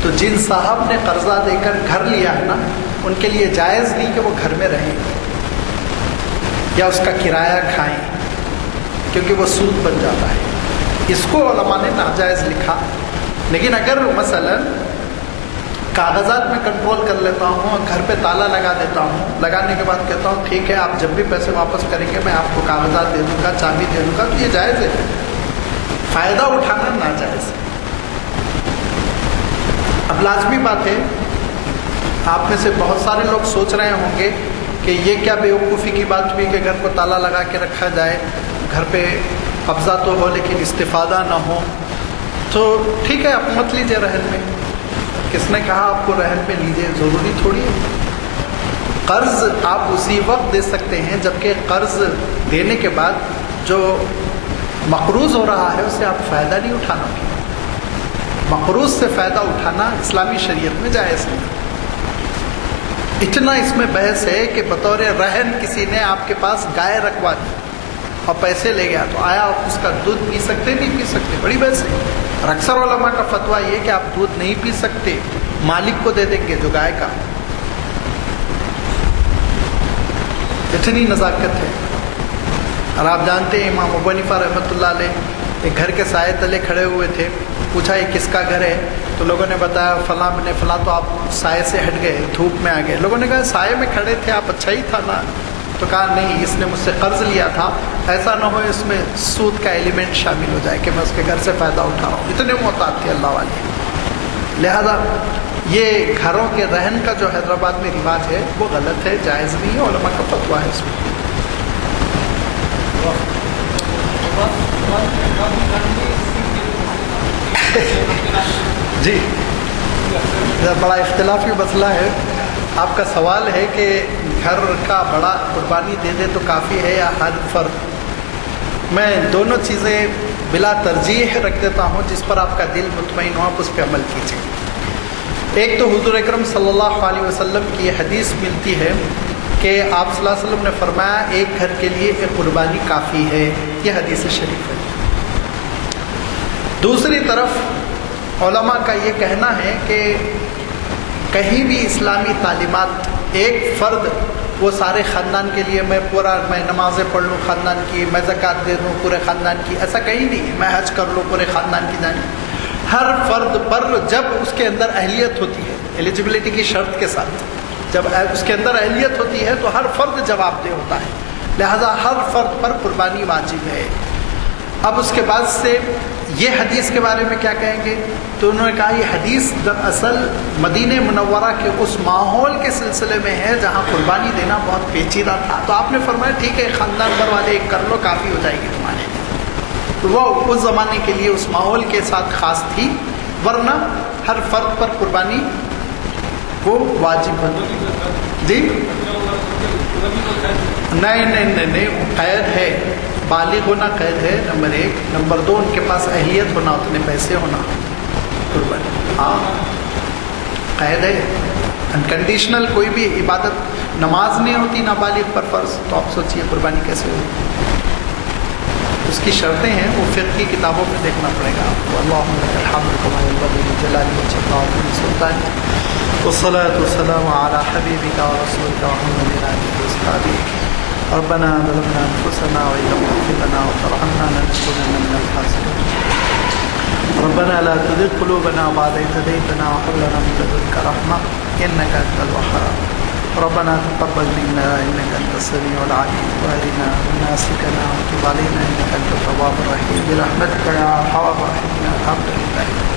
تو جن صاحب نے قرضہ دے کر گھر لیا ہے نا, ان کے لیے جائز نہیں کہ وہ گھر میں رہیں یا اس کا کرایہ کھائیں, کیونکہ وہ سود بن جاتا ہے. اس کو علماء نے ناجائز لکھا. لیکن اگر مثلا کاغذات میں کنٹرول کر لیتا ہوں اور گھر پہ تالا لگا دیتا ہوں, لگانے کے بعد کہتا ہوں ٹھیک ہے آپ جب بھی پیسے واپس کریں گے میں آپ کو کاغذات دے دوں گا, چابی دے دوں گا, تو یہ جائز ہے. فائدہ اٹھانا ناجائز ہے. اب لازمی بات ہے, آپ میں سے بہت سارے لوگ سوچ رہے ہوں گے کہ یہ کیا بیوقوفی کی بات ہوئی کہ گھر کو تالا لگا کے رکھا جائے, گھر پہ قبضہ تو ہو لیکن استفادہ نہ ہو. تو ٹھیک ہے آپ مت لیجیے رہن میں. کس نے کہا آپ کو رہن پہ لیجیے, ضروری تھوڑی ہے. قرض آپ اسی وقت دے سکتے ہیں جبکہ قرض دینے کے بعد جو مقروض ہو رہا ہے اس سے آپ فائدہ نہیں اٹھانا. مقروض سے فائدہ اٹھانا اسلامی شریعت میں جائز نہیں. اتنا اس میں بحث ہے کہ بطور رہن کسی نے آپ کے پاس گائے رکھوا دی اور پیسے لے گیا, تو آیا آپ اس کا دودھ پی سکتے نہیں پی سکتے, بڑی بحث ہے. اور اکثر علماء کا فتویٰ یہ کہ آپ دودھ نہیں پی سکتے, مالک کو دے دیں گے جو گائے کا. اتنی نزاکت ہے. اور آپ جانتے ہیں امام ابو حنیفہ رحمۃ اللہ علیہ ایک گھر کے سائے تلے کھڑے ہوئے تھے, پوچھا یہ کس کا گھر ہے, تو لوگوں نے بتایا فلاں بن فلاں. تو آپ سائے سے ہٹ گئے, دھوپ میں آ گئے. لوگوں نے کہا سائے میں کھڑے تھے آپ, اچھا ہی تھا نا. تو کہا نہیں, اس نے مجھ سے قرض لیا تھا, ایسا نہ ہو اس میں سود کا ایلیمنٹ شامل ہو جائے کہ میں اس کے گھر سے فائدہ اٹھا رہا ہوں. اتنے محتاط تھے اللہ والے. لہذا یہ گھروں کے رہن کا جو حیدرآباد میں رواج ہے وہ غلط ہے, جائز نہیں ہے. علماء کا فتویٰ ہے اس میں. جی بڑا اختلافی مسئلہ ہے. آپ کا سوال ہے کہ گھر کا بڑا قربانی دے دے تو کافی ہے یا ہر فرد. میں دونوں چیزیں بلا ترجیح رکھ دیتا ہوں، جس پر آپ کا دل مطمئن ہو آپ اس پہ عمل کیجیے. ایک تو حضور اکرم صلی اللہ علیہ وسلم کی یہ حدیث ملتی ہے کہ آپ صلی اللہ علیہ وسلم نے فرمایا ایک گھر کے لیے ایک قربانی کافی ہے. یہ حدیث شریف ہے. دوسری طرف علماء کا یہ کہنا ہے کہ کہیں بھی اسلامی تعلیمات ایک فرد وہ سارے خاندان کے لیے میں نمازیں پڑھ لوں خاندان کی، میں زکوٰۃ دے دوں پورے خاندان کی، ایسا کہیں نہیں ہے. میں حج کر لوں پورے خاندان کی جانب. ہر فرد پر جب اس کے اندر اہلیت ہوتی ہے، ایلیجبلٹی کی شرط کے ساتھ، جب اس کے اندر اہلیت ہوتی ہے تو ہر فرد جواب دہ ہوتا ہے. لہذا ہر فرد پر قربانی واجب ہے. اب اس کے بعد سے یہ حدیث کے بارے میں کیا کہیں گے؟ تو انہوں نے کہا یہ حدیث دراصل مدینہ منورہ کے اس ماحول کے سلسلے میں ہے جہاں قربانی دینا بہت پیچیدہ تھا. تو آپ نے فرمایا ٹھیک ہے خاندان بھر والے ایک کر لو کافی ہو جائے گی تمہارے. تو وہ اس زمانے کے لیے اس ماحول کے ساتھ خاص تھی، ورنہ ہر فرد پر قربانی وہ واجب ہے. جی نہیں قید ہے. بالغ ہونا قید ہے نمبر 1. نمبر 2 ان کے پاس اہلیت ہونا، اتنے پیسے ہونا قربانی. ہاں قید ہے. انکنڈیشنل کوئی بھی عبادت نماز نہیں ہوتی نابالغ پر فرض، تو آپ سوچئے قربانی کیسے ہوگی. اس کی شرطیں ہیں وہ فقہ کی کتابوں میں دیکھنا پڑے گا آپ کو. اللہم لک الحمد کما ینبغی لجلال وجهک وعظیم سلطانک والصلاة والسلام علی حبیبک ورسولک محمد آلہ وصحبہ. ربنا ظلمنا انفسنا وان لم تغفر لنا وترحمنا لنكونن من الخاسرين. ربنا لا تزغ قلوبنا بعد إذ هديتنا وهب لنا من لدنك رحمة إنك أنت الوهاب. ربنا تقبل منا إنك أنت السميع العليم وأرنا مناسكنا وتب علينا إنك أنت التواب الرحيم برحمتك يا أرحم الراحمين. الحمد لله.